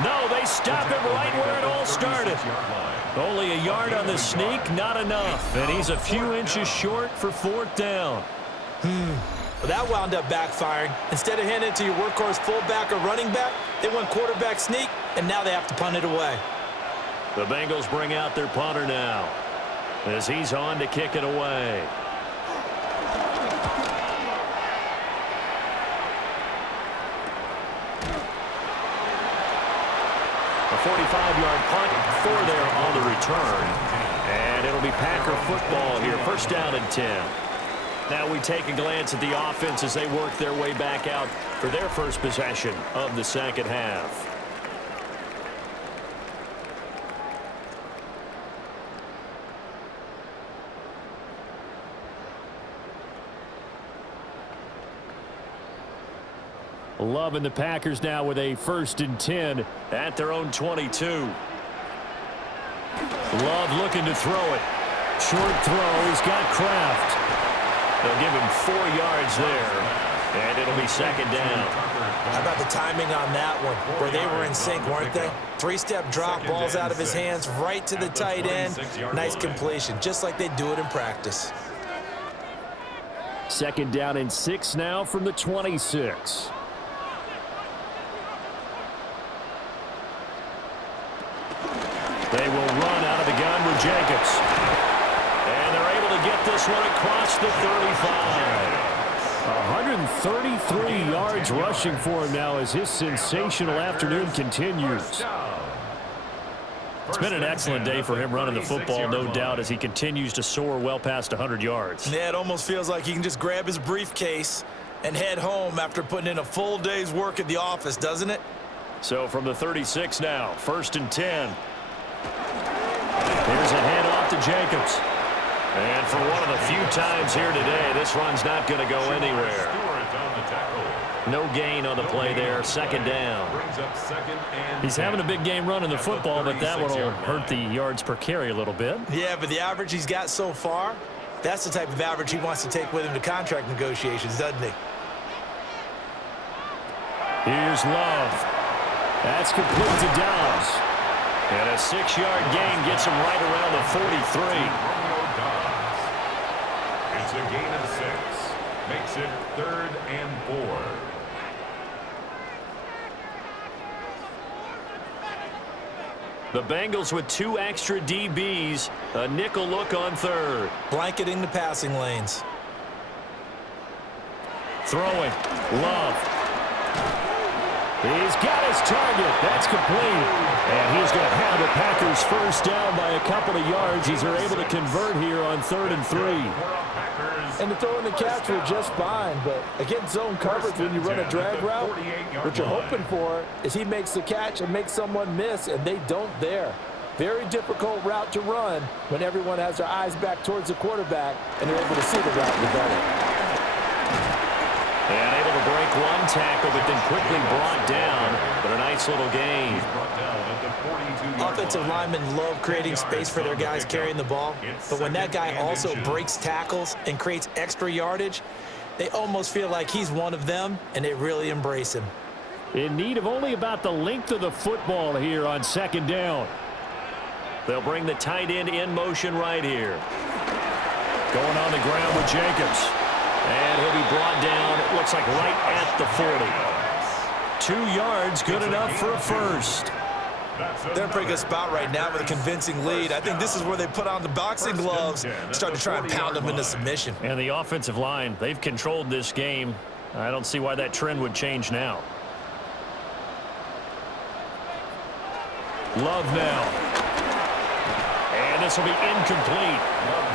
No, they stop him right where it all started. Only a yard on the sneak, not enough. And he's a few inches short for 4th down. Well, that wound up backfiring. Instead of handing it to your workhorse fullback or running back, they went quarterback sneak, and now they have to punt it away. The Bengals bring out their punter now as he's on to kick it away. A 45-yard punt, 4 there on the return. And it'll be Packer football here. 1st down and 10. Now we take a glance at the offense as they work their way back out for their first possession of the second half. Loving the Packers now with a 1st and 10 at their own 22. Love looking to throw it. Short throw. He's got Kraft. They'll give him 4 yards there, and it'll be 2nd down. How about the timing on that one, where they were in sync, weren't they? 3-step drop, balls out of his hands, right to the tight end. Nice completion, just like they do it in practice. 2nd down and 6 now from the 26. They will run out of the gun with Jacobs. And they're able to get this one across the 35. 133 yards rushing for him now as his sensational afternoon continues. It's been an excellent day for him running the football, no doubt, as he continues to soar well past 100 yards. Yeah, it almost feels like he can just grab his briefcase and head home after putting in a full day's work at the office, doesn't it? So from the 36 now, 1st and 10. Here's a handoff to Jacobs. And for one of the few times here today, this run's not going to go anywhere. No gain on the play there, 2nd down. He's having a big game running the football, but that one will hurt the yards per carry a little bit. Yeah, but the average he's got so far, that's the type of average he wants to take with him to contract negotiations, doesn't he? Here's Love. That's complete to Dobbs. And a 6-yard gain gets him right around the 43. It's a gain of 6. Makes it 3rd and 4. The Bengals with 2 extra DBs. A nickel look on 3rd. Blanketing the passing lanes. Throwing. Love. He's got his target. That's complete. And he's going to have the Packers 1st down by a couple of yards. He's able to convert here on 3rd and 3. And the throw and the catch were just fine, but against zone coverage, when you run a drag route, what you're hoping for is he makes the catch and makes someone miss, and they don't there. Very difficult route to run when everyone has their eyes back towards the quarterback and they're able to see the route develop. And able to break one tackle, but then quickly brought down. But a nice little gain. Offensive linemen love creating space for their guys carrying the ball. But when that guy also breaks tackles and creates extra yardage, they almost feel like he's one of them, and they really embrace him. in need of only about the length of the football here on second down. They'll bring the tight end in motion right here. Going on the ground with Jacobs. And he'll be brought down, it looks like right at the 40. 2 yards, good enough for a first. They're in a pretty good spot right now with a convincing lead. I think this is where they put on the boxing gloves and start to try and pound them into submission. And the offensive line, they've controlled this game. I don't see why that trend would change now. Love now. And this will be incomplete.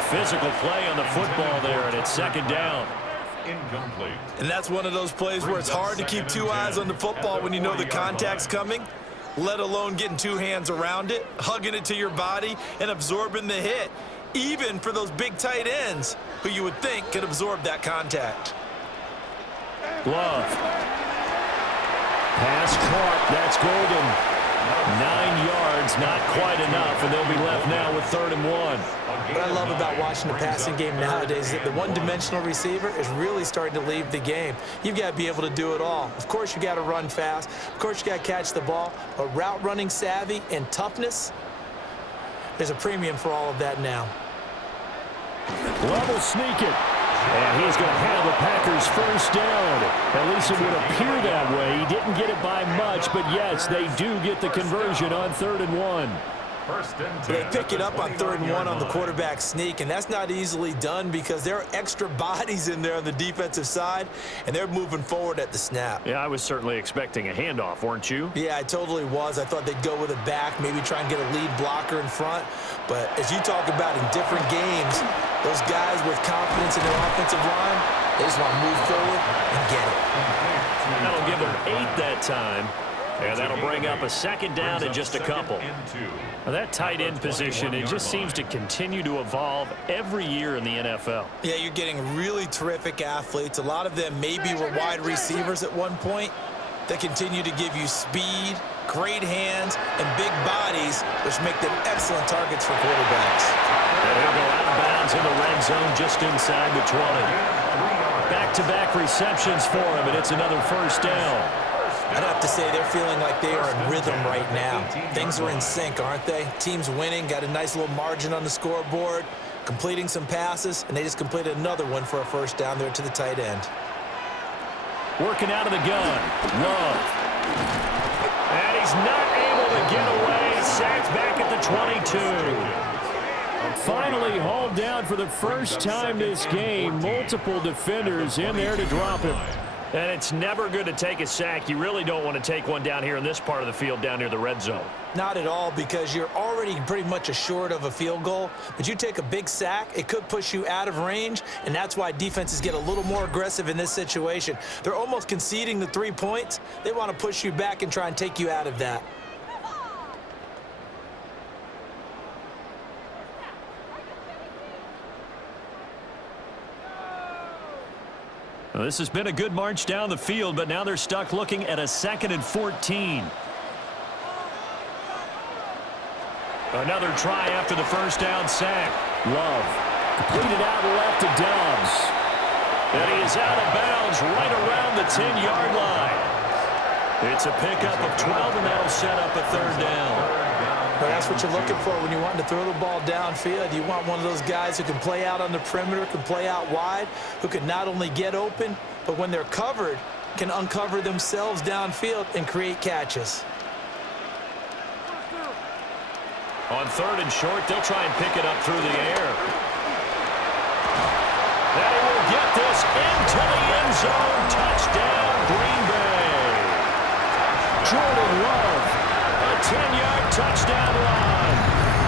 Physical play on the football there, and it's second down. Incomplete. And that's one of those plays where it's hard to keep 2 eyes on the football when you know the contact's coming, let alone getting 2 hands around it, hugging it to your body, and absorbing the hit, even for those big tight ends who you would think could absorb that contact. Love. Pass caught. That's golden. 9 yards, not quite enough, and they'll be left now with 3rd and 1. What I love about watching the passing game nowadays is that the one-dimensional receiver is really starting to leave the game. You've got to be able to do it all. Of course, you got to run fast. Of course, you got to catch the ball. But route running savvy and toughness, there's a premium for all of that now. Love will sneak it. And he's going to have the Packers first down. At least it would appear that way. He didn't get it by much, but yes, they do get the conversion on 3rd and 1. They pick it up on 3rd and 1 on the quarterback sneak, and that's not easily done because there are extra bodies in there on the defensive side, and they're moving forward at the snap. Yeah, I was certainly expecting a handoff, weren't you? Yeah, I totally was. I thought they'd go with it back, maybe try and get a lead blocker in front. But as you talk about in different games, those guys with confidence in their offensive line, they just want to move forward and get it. That'll give them 8 that time. And that'll bring up a second down and just a couple. Now, that tight end position, it just seems to continue to evolve every year in the NFL. Yeah, you're getting really terrific athletes. A lot of them maybe were wide receivers at one point. They continue to give you speed, great hands, and big bodies, which make them excellent targets for quarterbacks. And he'll go out of bounds in the red zone just inside the 20. Back-to-back receptions for him, and it's another first down. I'd have to say they're feeling like they are in rhythm right now. Things are in sync, aren't they? Team's winning, got a nice little margin on the scoreboard, completing some passes, and they just completed another one for a first down there to the tight end. Working out of the gun. Love. And he's not able to get away. Sacked back at the 22. Finally hauled down for the first time this game. Multiple defenders in there to drop him. And it's never good to take a sack. You really don't want to take one down here in this part of the field down near the red zone. Not at all, because you're already pretty much assured of a field goal. But you take a big sack, it could push you out of range, and that's why defenses get a little more aggressive in this situation. They're almost conceding the 3 points. They want to push you back and try and take you out of that. Well, this has been a good march down the field, but now they're stuck looking at a 2nd and 14. Another try after the first down sack. Love. Completed out left to Dobbs. And he is out of bounds right around the 10-yard line. It's a pickup of 12, and that'll set up a 3rd down. Well, that's what you're looking for when you want to throw the ball downfield. You want one of those guys who can play out on the perimeter, can play out wide, who can not only get open, but when they're covered, can uncover themselves downfield and create catches. On 3rd and short, they'll try and pick it up through the air. And he will get this into the end zone. Touchdown, Green Bay. Jordan Love. A 10-yard touchdown run.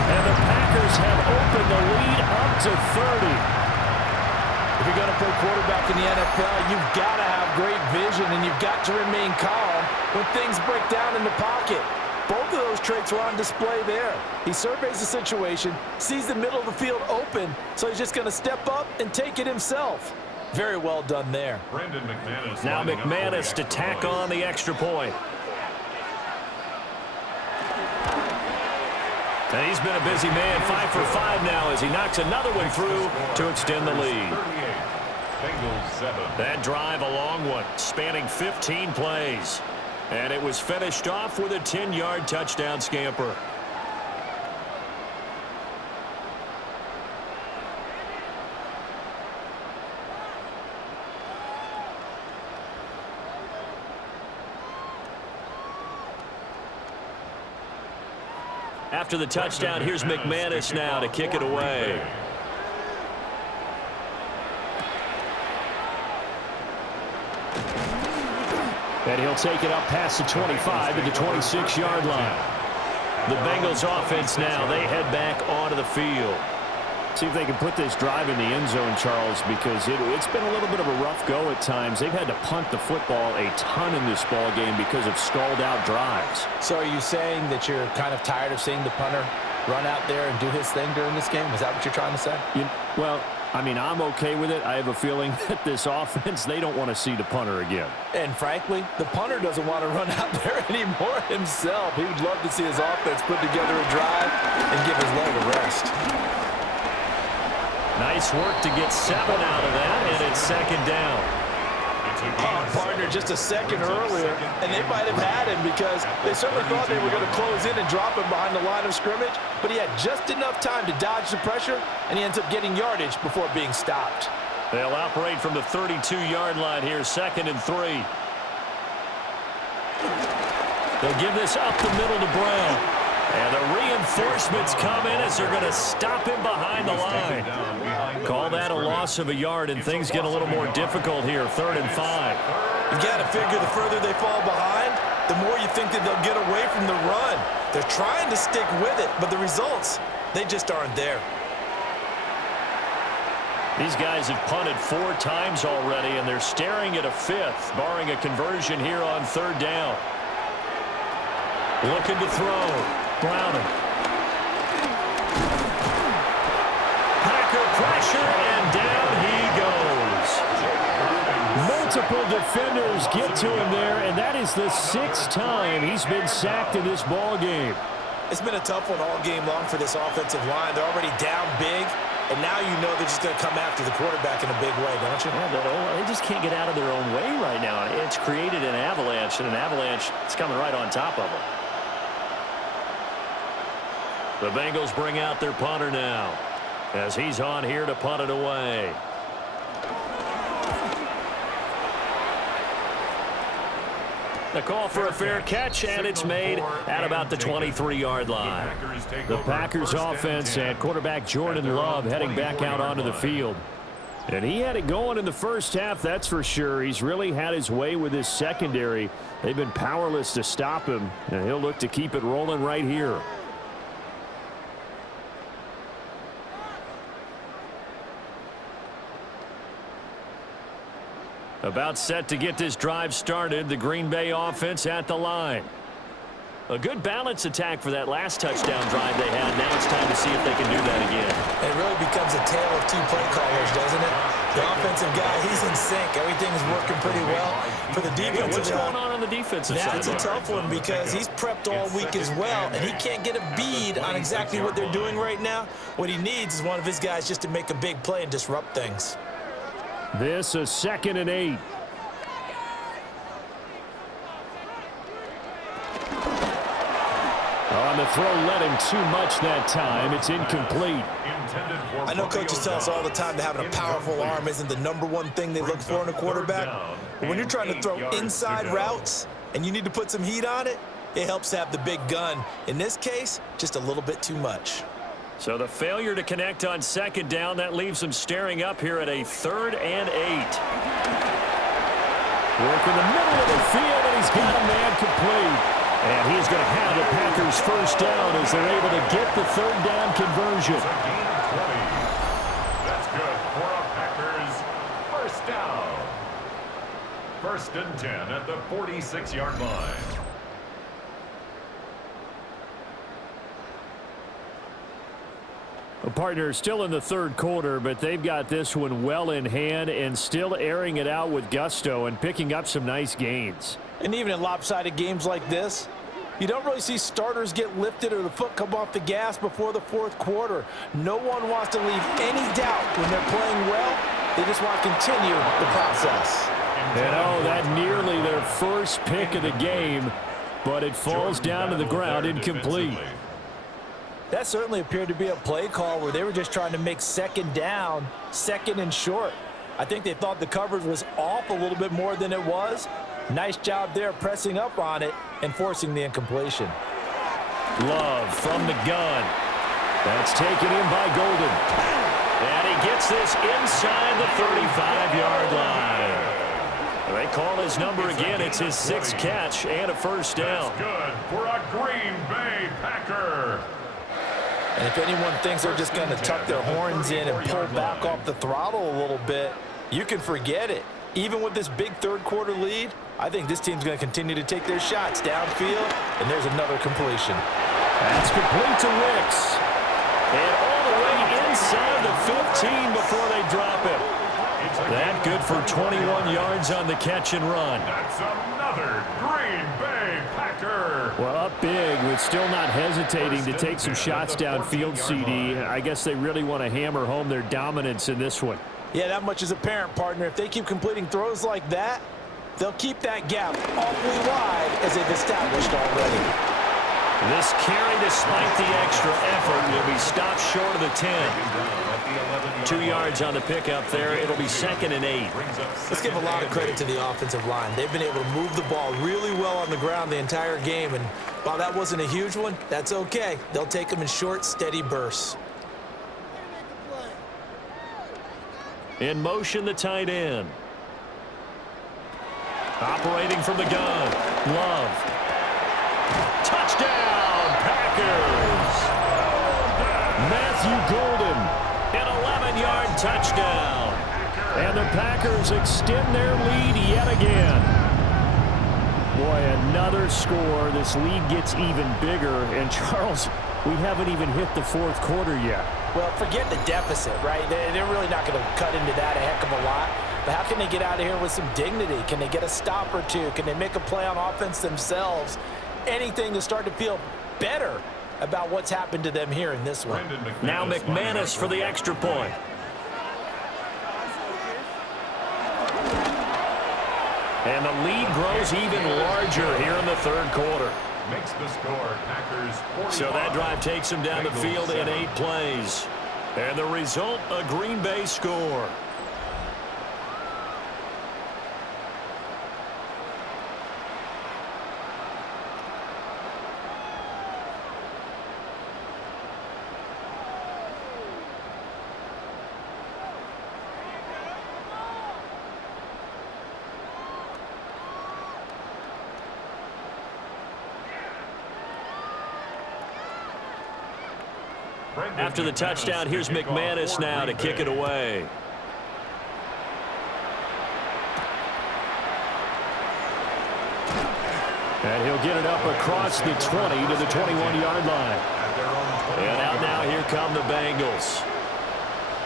And the Packers have opened the lead up to 30. If you're going to play quarterback in the NFL, you've got to have great vision, and you've got to remain calm when things break down in the pocket. Both of those traits were on display there. He surveys the situation, sees the middle of the field open, so he's just going to step up and take it himself. Very well done there. Now McManus to tack on the extra point. And he's been a busy man, 5 for 5 now as he knocks another one through to extend the lead. Bengals 7. That drive, a long one, spanning 15 plays. And it was finished off with a 10-yard touchdown scamper. After the touchdown, here's McManus now to kick it away. And he'll take it up past the 25 to the 26-yard line. The Bengals offense now, they head back onto the field. See if they can put this drive in the end zone, Charles, because it's been a little bit of a rough go at times. They've had to punt the football a ton in this ball game because of stalled-out drives. So are you saying that you're kind of tired of seeing the punter run out there and do his thing during this game? Is that what you're trying to say? Well, I mean, I'm okay with it. I have a feeling that this offense, they don't want to see the punter again. And frankly, the punter doesn't want to run out there anymore himself. He would love to see his offense put together a drive and give his leg a rest. Nice work to get 7 out of that, and it's second down. Partner just a second earlier, and they might have had him because they certainly thought they were going to close in and drop him behind the line of scrimmage, but he had just enough time to dodge the pressure, and he ends up getting yardage before being stopped. They'll operate from the 32-yard line here, 2nd and 3. They'll give this up the middle to Brown. And the reinforcements come in as they're going to stop him behind the line. Call that a loss of a yard, and things get a little more difficult here, 3rd and 5. You've got to figure the further they fall behind, the more you think that they'll get away from the run. They're trying to stick with it, but the results, they just aren't there. These guys have punted 4 times already, and they're staring at a 5th, barring a conversion here on 3rd down. Looking to throw. Browning. Packer pressure, and down he goes. Multiple defenders get to him there, and that is the 6th time he's been sacked in this ball game. It's been a tough one all game long for this offensive line. They're already down big, and now you know they're just going to come after the quarterback in a big way, don't you? Yeah, they just can't get out of their own way right now. It's created an avalanche, and an avalanche is coming right on top of them. The Bengals bring out their punter now as he's on here to punt it away. The call for a fair catch, and it's made at about the 23-yard line. The Packers offense and quarterback Jordan Love heading back out onto the field. And he had it going in the first half, that's for sure. He's really had his way with his secondary. They've been powerless to stop him, and he'll look to keep it rolling right here. About set to get this drive started, the Green Bay offense at the line. A good balance attack for that last touchdown drive they had. Now it's time to see if they can do that again. It really becomes a tale of 2 play callers, doesn't it? The offensive guy, he's in sync. Everything is working pretty well. For the defensive What's going on the defensive side? That's a tough one because he's prepped all week as well, and he can't get a bead on exactly what they're doing right now. What he needs is one of his guys just to make a big play and disrupt things. This is 2nd and 8. On the throw, led him too much that time. It's incomplete. I know coaches tell us all the time that having a powerful arm isn't the #1 thing they look for in a quarterback. But when you're trying to throw inside routes and you need to put some heat on it, it helps to have the big gun. In this case, just a little bit too much. So the failure to connect on 2nd down, that leaves them staring up here at a 3rd and 8. Work in the middle of the field, and he's got a man complete. And he's going to have the Packers first down as they're able to get the 3rd down conversion. That's good for a Packers first down. 1st and 10 at the 46-yard line. A partner still in the 3rd quarter, but they've got this one well in hand and still airing it out with gusto and picking up some nice gains. And even in lopsided games like this, you don't really see starters get lifted or the foot come off the gas before the 4th quarter. No one wants to leave any doubt when they're playing well. They just want to continue the process. And oh, that nearly their first pick of the game, but it falls down to the ground incomplete. That certainly appeared to be a play call where they were just trying to make second down, second and short. I think they thought the coverage was off a little bit more than it was. Nice job there pressing up on it and forcing the incompletion. Love from the gun. That's taken in by Golden. And he gets this inside the 35-yard line. They call his number again. It's his sixth catch and a first down. That's good for a Green Bay Packer. And if anyone thinks they're just going to tuck their horns in and pull back off the throttle a little bit, you can forget it. Even with this big third-quarter lead, I think this team's going to continue to take their shots downfield, and there's another completion. That's complete to Wicks. And all the way inside the 15 before they drop him. That good for 21 yards on the catch and run. That's another Green Bay Packer. Well, up big with still not hesitating to take some shots downfield, CD. I guess they really want to hammer home their dominance in this one. Yeah, that much is apparent, partner. If they keep completing throws like that, they'll keep that gap awfully wide as they've established already. This carry, despite the extra effort, will be stopped short of the 10. 2 yards on the pickup there. It'll be 2nd and 8. Let's give a lot of credit to the offensive line. They've been able to move the ball really well on the ground the entire game, and while that wasn't a huge one, that's okay. They'll take them in short, steady bursts. In motion, the tight end. Operating from the gun. Love. Touchdown, Packers! Matthew Golden. An 11-yard touchdown. And the Packers extend their lead yet again. Boy, another score. This lead gets even bigger. And, Charles, we haven't even hit the fourth quarter yet. Well, forget the deficit, right? They're really not going to cut into that a heck of a lot. But how can they get out of here with some dignity? Can they get a stop or two? Can they make a play on offense themselves? Anything to start to feel better about what's happened to them here in this one. Now McManus for the extra point. And the lead grows even larger here in the third quarter. Makes the score Packers 45. So that drive takes them down the field in 8 plays. And the result, a Green Bay score. After the touchdown, here's McManus now to kick it away. And he'll get it up across the 20 to the 21-yard line. And out now, here come the Bengals.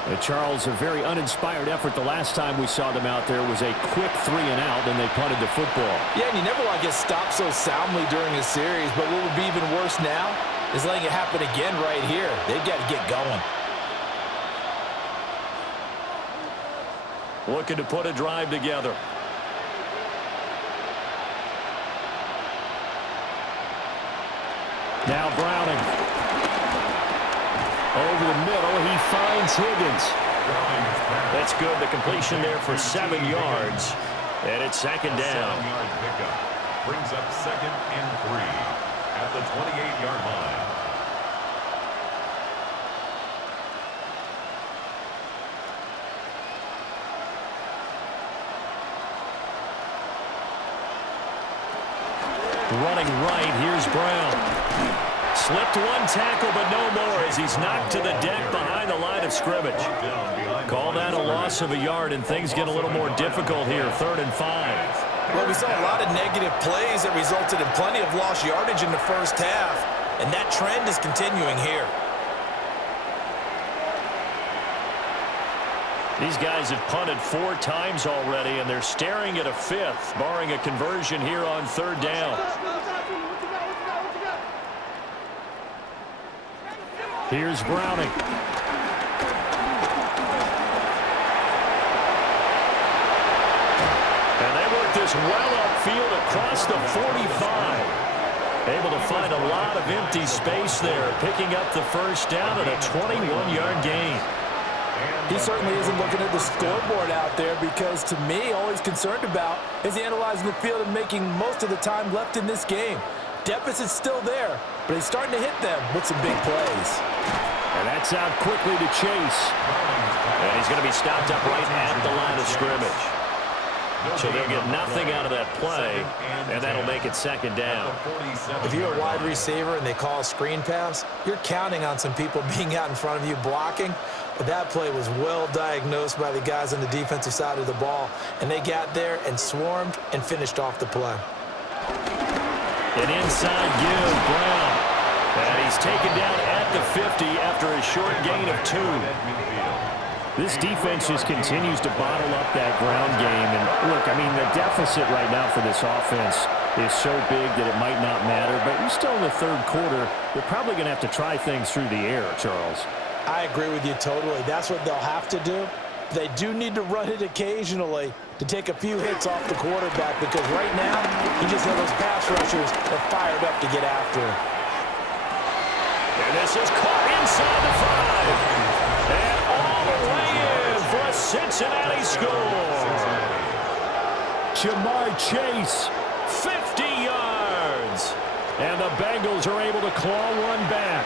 And Charles, a very uninspired effort. The last time we saw them out there was a quick 3 and out, and they punted the football. Yeah, and you never want to get stopped so soundly during a series, but what would be even worse now is letting it happen again right here. They've got to get going. Looking to put a drive together. Now Browning. Over the middle, he finds Higgins. That's good. The completion there for 7 yards. And it's 2nd down. 7-yard pickup. Brings up 2nd and 3 at the 28-yard line. Running right, here's Brown. Slipped one tackle, but no more as he's knocked to the deck behind the line of scrimmage. Call that a loss of a yard, and things get a little more difficult here, 3rd and 5. Well, we saw a lot of negative plays that resulted in plenty of lost yardage in the first half, and that trend is continuing here. These guys have punted 4 times already, and they're staring at a 5th, barring a conversion here on 3rd down. Here's Browning. And is well upfield across the 45. Able to find a lot of empty space there, picking up the first down and a 21-yard gain. He certainly isn't looking at the scoreboard out there because, to me, all he's concerned about is analyzing the field and making most of the time left in this game. Deficit's still there, but he's starting to hit them with some big plays. And that's out quickly to Chase. And he's going to be stopped up right at the line of scrimmage. So they'll get nothing out of that play, and that'll make it second down. If you're a wide receiver and they call a screen pass, you're counting on some people being out in front of you blocking. But that play was well diagnosed by the guys on the defensive side of the ball, and they got there and swarmed and finished off the play. An inside give, Brown. And he's taken down at the 50 after a short gain of 2. This defense just continues to bottle up that ground game. And look, I mean, the deficit right now for this offense is so big that it might not matter. But you're still in the third quarter. They're probably going to have to try things through the air, Charles. I agree with you totally. That's what they'll have to do. They do need to run it occasionally to take a few hits off the quarterback, because right now, you just know those pass rushers are fired up to get after him. And this is caught inside the 5. And all the way in for a Cincinnati score. Jamar Chase, 50 yards. And the Bengals are able to claw one back.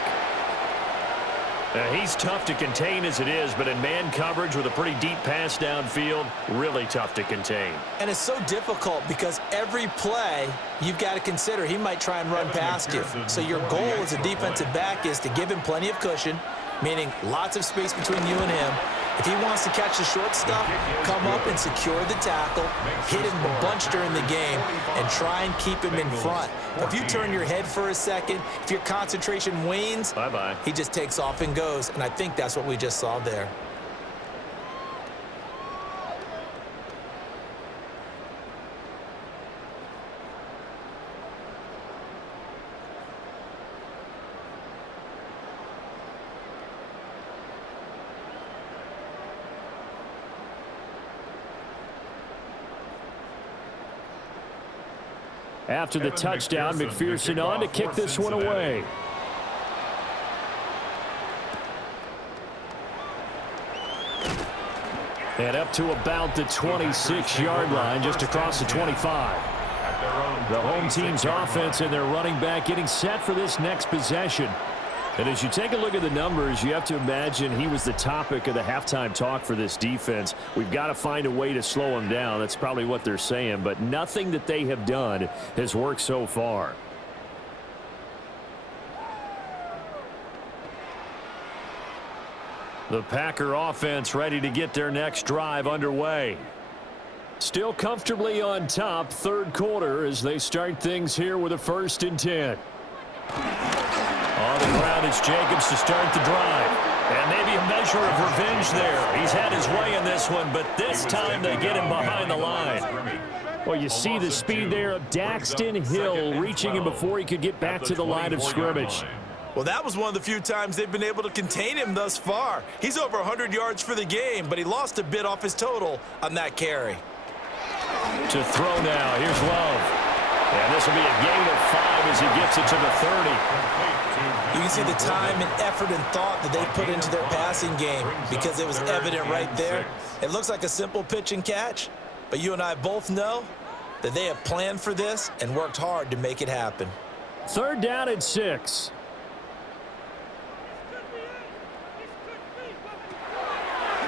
He's tough to contain as it is, but in man coverage with a pretty deep pass downfield, really tough to contain. And it's so difficult because every play you've got to consider he might try and run past you. So your goal as a defensive back is to give him plenty of cushion, meaning lots of space between you and him. If he wants to catch the short stuff, come up and secure the tackle, hit him a bunch during the game, and try and keep him in front. If you turn your head for a second, if your concentration wanes, bye-bye, he just takes off and goes, and I think that's what we just saw there. After the touchdown, McPherson on to kick this one away. And up to about the 26-yard line, just across the 25. The home team's offense and their running back getting set for this next possession. And as you take a look at the numbers, you have to imagine he was the topic of the halftime talk for this defense. We've got to find a way to slow him down. That's probably what they're saying, but nothing that they have done has worked so far. The Packer offense ready to get their next drive underway. Still comfortably on top, third quarter, as they start things here with a 1st and 10. On the ground, it's Jacobs to start the drive. And maybe a measure of revenge there. He's had his way in this one, but this time they get him behind the line. Well, you see the speed there of Daxton Hill reaching him before he could get back to the line of scrimmage. Well, that was one of the few times they've been able to contain him thus far. He's over 100 yards for the game, but he lost a bit off his total on that carry. To throw now, here's Love. And this will be a gain of 5 as he gets it to the 30. You can see the time and effort and thought that they put into their passing game because it was evident right there. It looks like a simple pitch and catch, but you and I both know that they have planned for this and worked hard to make it happen. 3rd down and 6.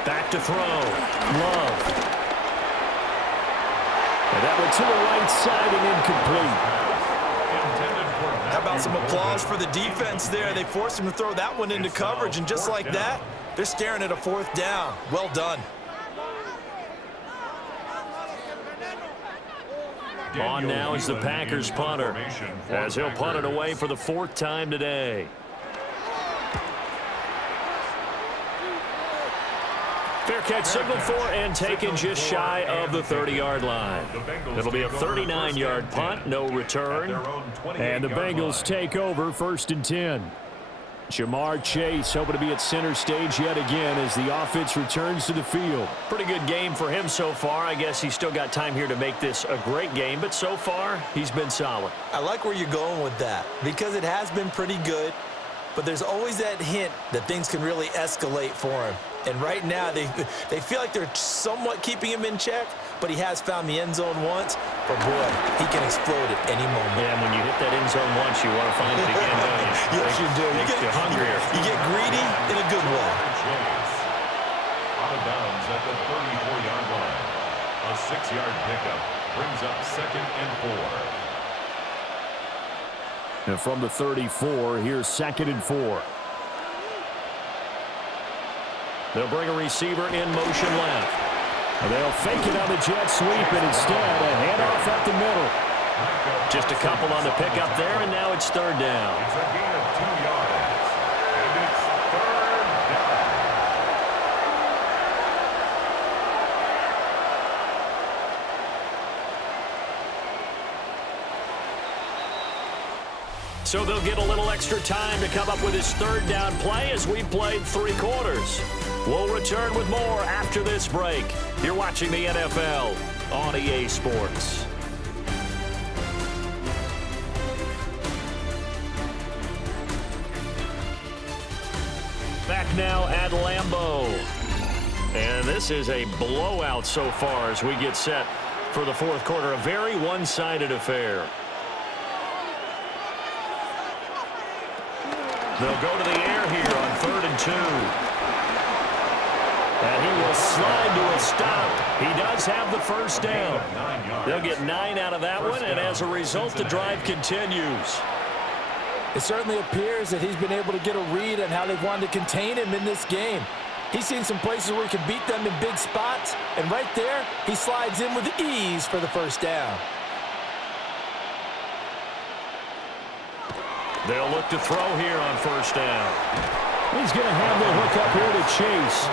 Back to throw. Love. And that one to the right side and incomplete. How about some applause for the defense there? They forced him to throw that one into coverage, and just like that, they're staring at a 4th down. Well done. On now is the Packers punter, as he'll punt it away for the 4th time today. Fair catch signaled for and taken just shy of the 30-yard line. It'll be a 39-yard punt, no return. And the Bengals take over 1st and 10. Jamar Chase hoping to be at center stage yet again as the offense returns to the field. Pretty good game for him so far. I guess he's still got time here to make this a great game, but so far, he's been solid. I like where you're going with that because it has been pretty good, but there's always that hint that things can really escalate for him. And right now, they feel like they're somewhat keeping him in check, but he has found the end zone once. But, boy, he can explode at any moment. Yeah, and when you hit that end zone once, you want to find it again, don't you? Yes, you do. Makes you hungrier. You get greedy in a good way. Out of bounds at the 34-yard line. A 6-yard pickup brings up 2nd and 4. And from the 34, here's 2nd and 4. They'll bring a receiver in motion left. They'll fake it on the jet sweep, and instead a handoff up the middle. Just a couple on the pickup there, and now it's 3rd down. It's a gain of 2 yards. And it's 3rd down. So they'll get a little extra time to come up with his 3rd down play as we played 3 quarters. We'll return with more after this break. You're watching the NFL on EA Sports. Back now at Lambeau. And this is a blowout so far as we get set for the 4th quarter. A very one-sided affair. They'll go to the air here on 3rd and 2. And he will slide to a stop. He does have the 1st down. They'll get 9 out of that one, and as a result, the drive continues. It certainly appears that he's been able to get a read on how they've wanted to contain him in this game. He's seen some places where he can beat them in big spots, and right there, he slides in with ease for the 1st down. They'll look to throw here on 1st down. He's going to have the hook up here to Chase.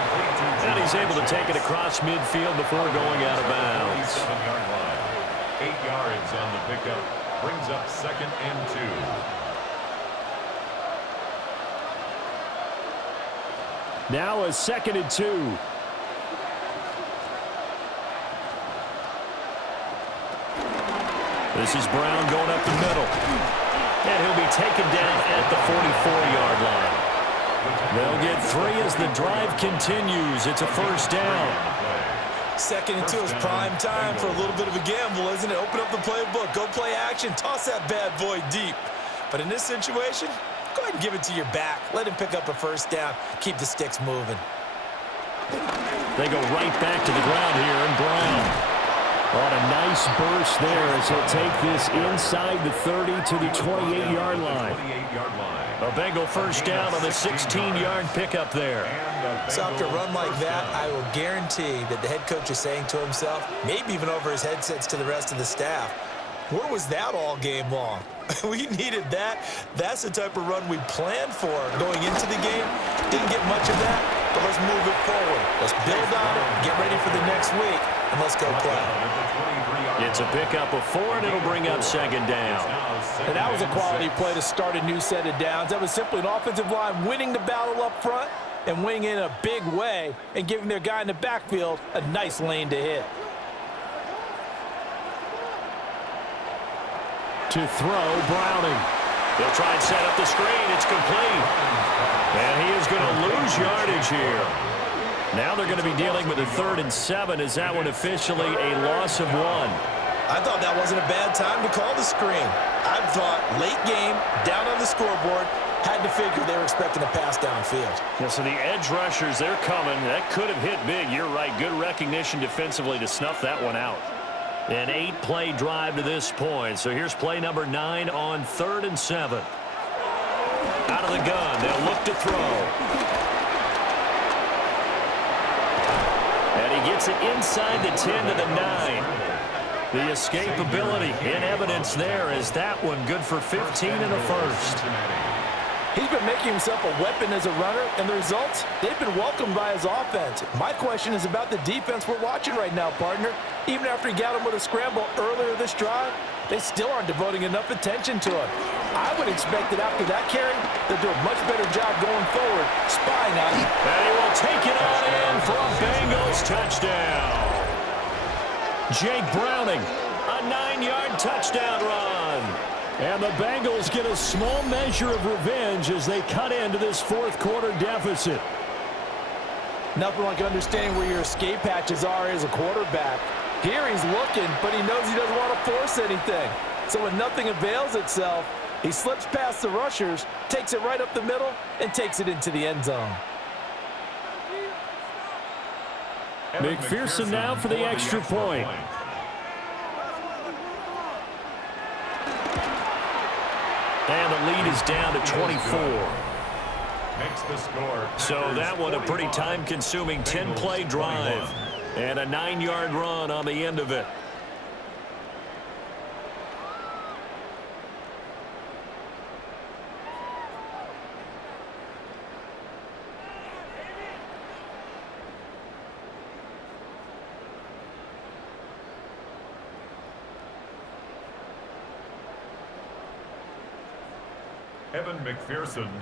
And he's able to take it across midfield before going out of bounds. 7-yard line. 8 yards on the pickup. Brings up 2nd and 2. Now a 2nd and 2. This is Brown going up the middle. And he'll be taken down at the 44-yard line. They'll get 3 as the drive continues. It's a 1st down. 2nd and 2 is prime time for a little bit of a gamble, isn't it? Open up the playbook, go play action, toss that bad boy deep. But in this situation, go ahead and give it to your back. Let him pick up a 1st down. Keep the sticks moving. They go right back to the ground here, and Brown. On a nice burst there as he'll take this inside the 30 to the 28-yard line. A Bengal 1st down on the 16-yard pickup there. So after a run like that, I will guarantee that the head coach is saying to himself, maybe even over his headsets to the rest of the staff, where was that all game long? We needed that. That's the type of run we planned for going into the game. Didn't get much of that, but let's move it forward. Let's build on it, get ready for the next week, and let's go play. It's a pickup of 4, and it'll bring up 2nd down. And that was a quality play to start a new set of downs. That was simply an offensive line winning the battle up front and winning in a big way and giving their guy in the backfield a nice lane to hit. To throw, Browning. They'll try and set up the screen. It's complete. And he is going to lose yardage here. Now they're going to be dealing with a 3rd and 7. Is that one officially a loss of 1? I thought that wasn't a bad time to call the screen. I thought late game, down on the scoreboard, had to figure they were expecting a pass downfield. Yeah, so the edge rushers, they're coming. That could have hit big. You're right. Good recognition defensively to snuff that one out. An 8-play drive to this point. So here's play number 9 on 3rd and 7. Out of the gun. They'll look to throw. And he gets it inside the 10 to the 9. The escapability in evidence there is that one good for 15 and a 1st. He's been making himself a weapon as a runner, and the results, they've been welcomed by his offense. My question is about the defense we're watching right now, partner. Even after he got him with a scramble earlier this drive, they still aren't devoting enough attention to him. I would expect that after that carry, they'll do a much better job going forward, spying on him. And he will take it on in for a Bengals touchdown. Jake Browning, a 9-yard touchdown run. And the Bengals get a small measure of revenge as they cut into this fourth quarter deficit. Nothing like understanding where your escape hatches are as a quarterback. Here he's looking, but he knows he doesn't want to force anything. So when nothing avails itself, he slips past the rushers, takes it right up the middle, and takes it into the end zone. McPherson now for the extra point. And the lead is down to 24. Makes the score. So that one a pretty time-consuming 10-play drive. And a 9-yard run on the end of it.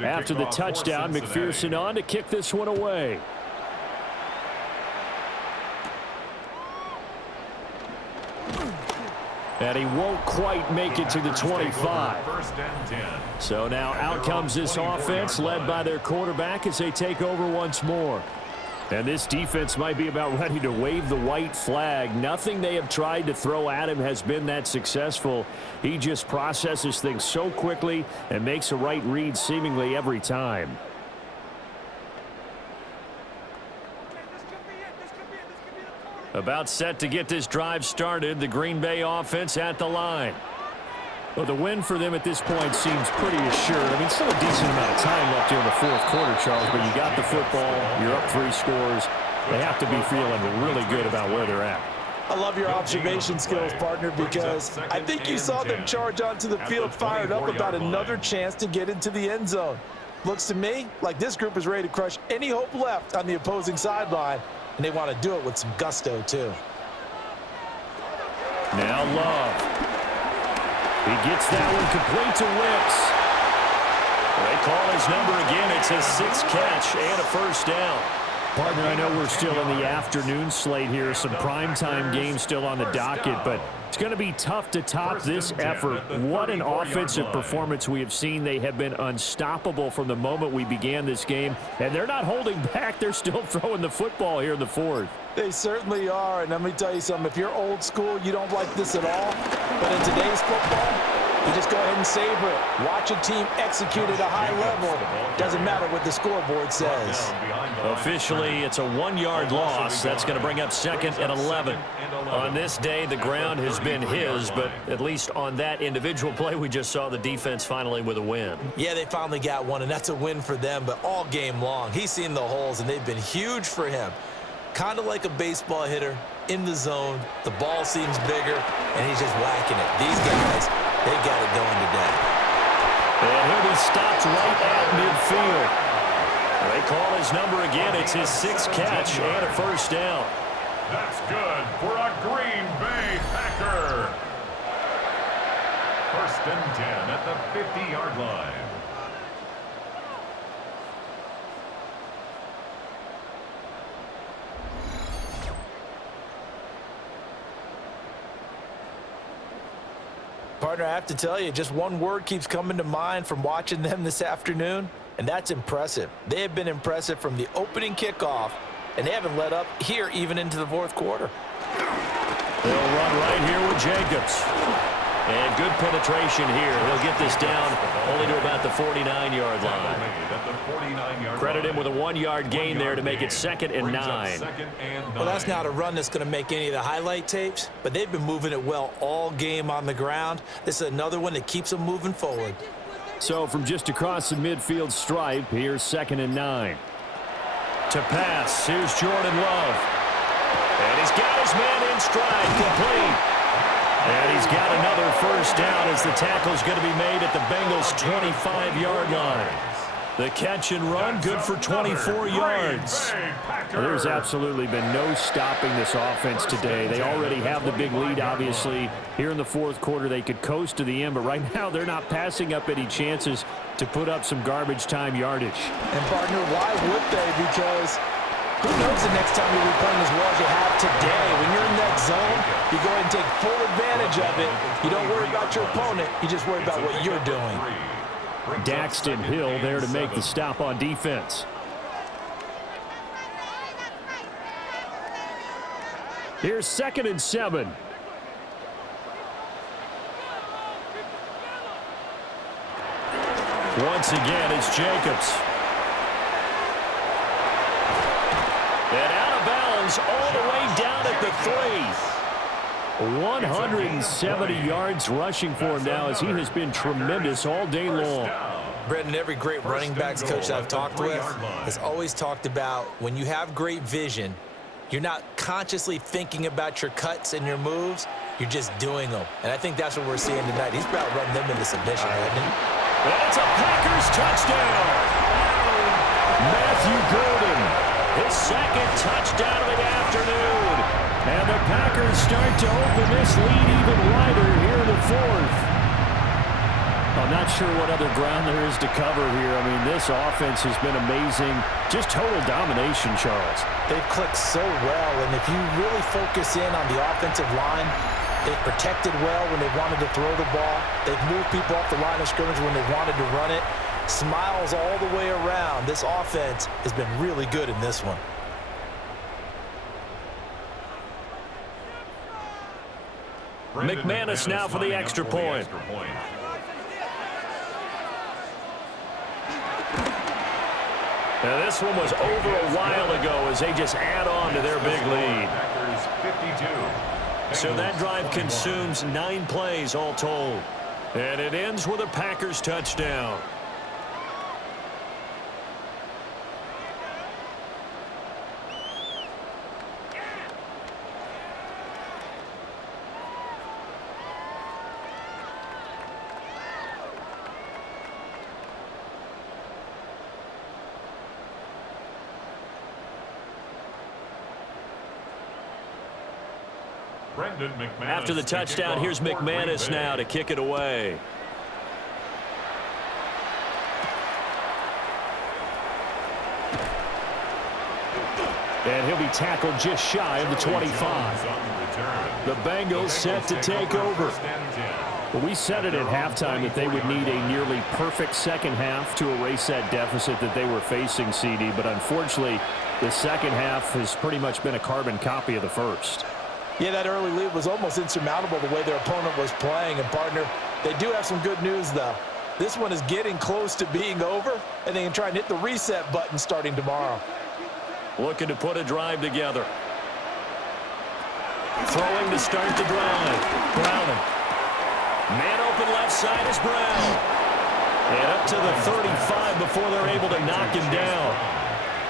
After the touchdown, McPherson on to kick this one away. And he won't quite make it to the 25. So now out comes this offense led by their quarterback as they take over once more. And this defense might be about ready to wave the white flag. Nothing they have tried to throw at him has been that successful. He just processes things so quickly and makes a right read seemingly every time. About set to get this drive started. The Green Bay offense at the line. Well, the win for them at this point seems pretty assured. I mean, still a decent amount of time left here in the fourth quarter, Charles, but you got the football, you're up 3 scores. They have to be feeling really good about where they're at. I love your observation skills, partner, because I think you saw them charge onto the field fired up about another chance to get into the end zone. Looks to me like this group is ready to crush any hope left on the opposing sideline, and they want to do it with some gusto, too. Now Love. He gets that one complete to Wicks. They call his number again. It's his 6th catch and a first down. Partner, I know we're still in the afternoon slate here. Some primetime games still on the docket, but it's going to be tough to top this effort. What an offensive performance we have seen. They have been unstoppable from the moment we began this game, and they're not holding back. They're still throwing the football here in the fourth. They certainly are, and let me tell you something. If you're old school, you don't like this at all. But in today's football, you just go ahead and savor it. Watch a team execute at a high level. Doesn't matter what the scoreboard says. Officially, it's a 1-yard loss. That's going to bring up 2nd and 11. On this day, the ground has been his, but at least on that individual play, we just saw the defense finally with a win. Yeah, they finally got one, and that's a win for them, but all game long, he's seen the holes, and they've been huge for him. Kind of like a baseball hitter in the zone. The ball seems bigger, and he's just whacking it. These guys, they got it going today. And he'll be stopped right at midfield. They call his number again. It's his 6th catch and a first down. That's good for a Green Bay Packer. 1st and 10 at the 50-yard line. Partner, I have to tell you, just one word keeps coming to mind from watching them this afternoon, and that's impressive. They have been impressive from the opening kickoff, and they haven't let up here even into the fourth quarter. They'll run right here with Jacobs. And good penetration here. He'll get this down only to about the 49-yard line. Credit him with a 1-yard gain there to make it 2nd and 9. Well, that's not a run that's going to make any of the highlight tapes, but they've been moving it well all game on the ground. This is another one that keeps them moving forward. So from just across the midfield stripe, here's 2nd and 9. To pass, here's Jordan Love. And he's got his man in stride, complete. And he's got another first down as the tackle's going to be made at the Bengals' 25-yard line. The catch and run, good for 24 yards. Well, there's absolutely been no stopping this offense today. They already have the big lead, obviously. Here in the fourth quarter, they could coast to the end, but right now they're not passing up any chances to put up some garbage time yardage. And, partner, why would they? Because who knows the next time you'll be playing as well as you have today. When you're in that zone, you go ahead and take full advantage of it. You don't worry about your opponent. You just worry about what you're doing. Daxton Hill there to make the stop on defense. Here's 2nd and 7. Once again, it's Jacobs. And out of bounds all the way down at the 3. 170 yards rushing for him now as he has been tremendous all day long. Brendan, every great running backs coach I've talked with has always talked about when you have great vision, you're not consciously thinking about your cuts and your moves, you're just doing them. And I think that's what we're seeing tonight. He's about running them into submission, hasn't he? That's a Packers touchdown. Matthew Golden, His 2nd touchdown of the afternoon. and the Packers start to open this lead even wider here in the 4th. I'm not sure what other ground there is to cover here. I mean, this offense has been amazing. Just total domination, Charles. They've clicked so well, and if you really focus in on the offensive line, they've protected well when they've wanted to throw the ball. They've moved people off the line of scrimmage when they've wanted to run it. Smiles all the way around. This offense has been really good in this one. McManus now for the extra point. Now this one was over a while ago as they just add on to their big lead. So that drive consumes 9 plays all told. And it ends with a Packers touchdown. After the touchdown, here's McManus now to kick it away. And he'll be tackled just shy of the 25. The Bengals set to take over. Well, we said it at halftime that they would need a nearly perfect second half to erase that deficit that they were facing, CD. But unfortunately, the second half has pretty much been a carbon copy of the first. Yeah, that early lead was almost insurmountable the way their opponent was playing. And, partner, they do have some good news, though. This one is getting close to being over, and they can try and hit the reset button starting tomorrow. Looking to put a drive together. Throwing to start the drive. Browning. Man open left side is Brown. And up to the 35 before they're able to knock him down.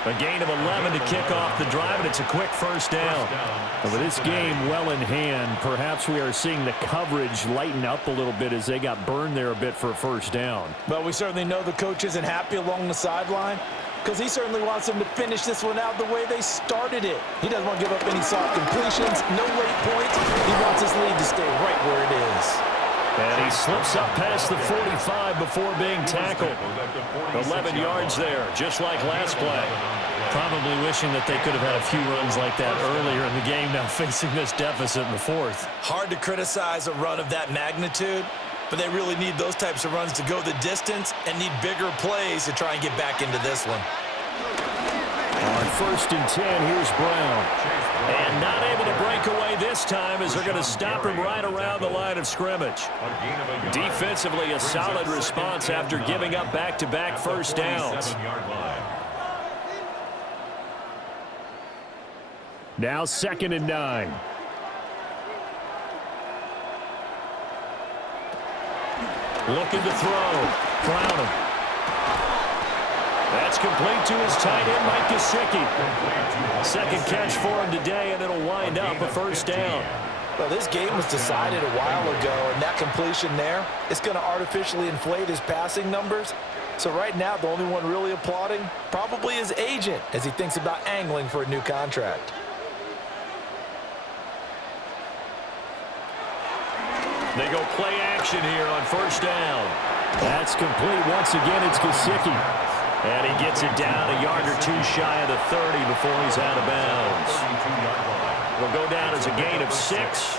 A gain of 11 to kick off the drive, and it's a quick first down. With this game well in hand, perhaps we are seeing the coverage lighten up a little bit as they got burned there a bit for a first down. Well, we certainly know the coach isn't happy along the sideline because he certainly wants them to finish this one out the way they started it. He doesn't want to give up any soft completions, no late points. He wants his lead to stay right where it is. And he slips up past the 45 before being tackled. 11 yards there, just like last play. Probably wishing that they could have had a few runs like that earlier in the game, now facing this deficit in the 4th. Hard to criticize a run of that magnitude, but they really need those types of runs to go the distance and need bigger plays to try and get back into this one. On 1st and 10, here's Brown. And not able to break away this time as they're going to stop him right around the line of scrimmage. Defensively, a solid response after giving up back-to-back first downs. Now 2nd and 9. Looking to throw. Browning. That's complete to his tight end, Mike Gesicki. Second catch for him today, and it'll wind up a first down. Well, this game was decided a while ago, and that completion there, it's going to artificially inflate his passing numbers. So right now, the only one really applauding probably his agent as he thinks about angling for a new contract. They go play action here on first down. That's complete. Once again, it's Gesicki. And he gets it down a yard or two shy of the 30 before he's out of bounds. Will go down as a gain of 6,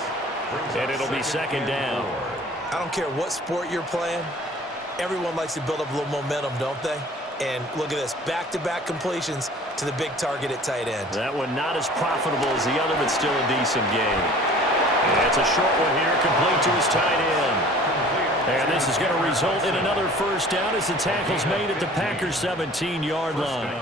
and it'll be second down. I don't care what sport you're playing. Everyone likes to build up a little momentum, don't they? And look at this, back-to-back completions to the big target at tight end. That one not as profitable as the other, but still a decent game. And it's a short one here, complete to his tight end. And this is going to result in another first down as the tackle's made at the Packers' 17-yard line.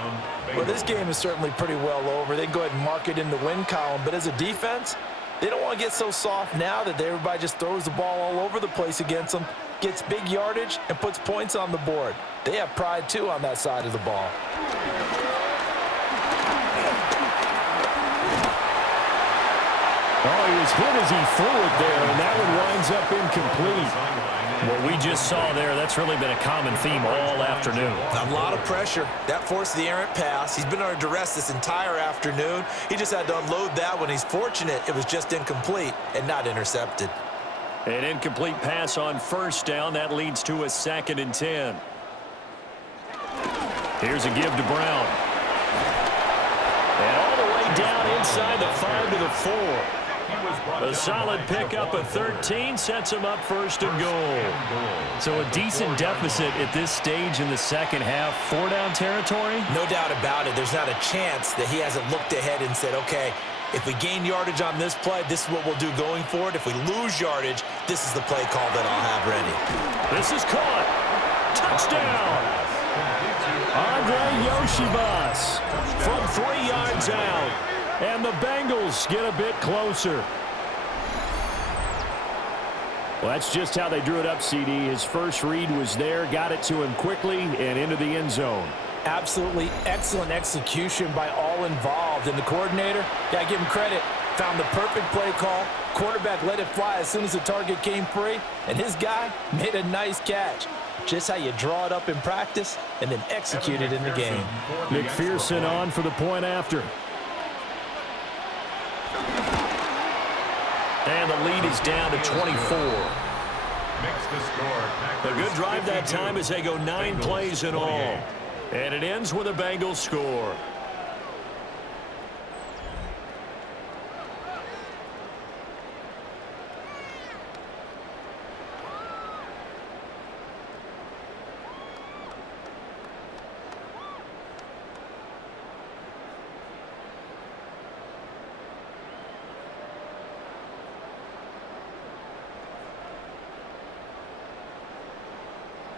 Well, this game is certainly pretty well over. They can go ahead and mark it in the win column. But as a defense, they don't want to get so soft now that everybody just throws the ball all over the place against them, gets big yardage, and puts points on the board. They have pride, too, on that side of the ball. Oh, he was hit as he threw it there, and that one winds up incomplete. What we just saw there, that's really been a common theme all afternoon. A lot of pressure. That forced the errant pass. He's been under duress this entire afternoon. He just had to unload that one. He's fortunate it was just incomplete and not intercepted. An incomplete pass on first down. That leads to a 2nd and 10. Here's a give to Brown. And all the way down inside the 5 to the 4. A solid pickup of 13 sets him up first and goal. So a decent deficit at this stage in the second half. 4-down territory? No doubt about it. There's not a chance that he hasn't looked ahead and said, okay, if we gain yardage on this play, this is what we'll do going forward. If we lose yardage, this is the play call that I'll have ready. This is caught. Touchdown. Andre Yoshibas From 3 yards out. and the Bengals get a bit closer. Well, that's just how they drew it up, CD. His first read was there, got it to him quickly, and into the end zone. Absolutely excellent execution by all involved. And the coordinator, got to give him credit, found the perfect play call. Quarterback let it fly as soon as the target came free, and his guy made a nice catch. Just how you draw it up in practice and then execute it in the game. McPherson on for the point after. And the lead is down to 24. A good drive that time as they go 9 plays in all. And it ends with a Bengals score.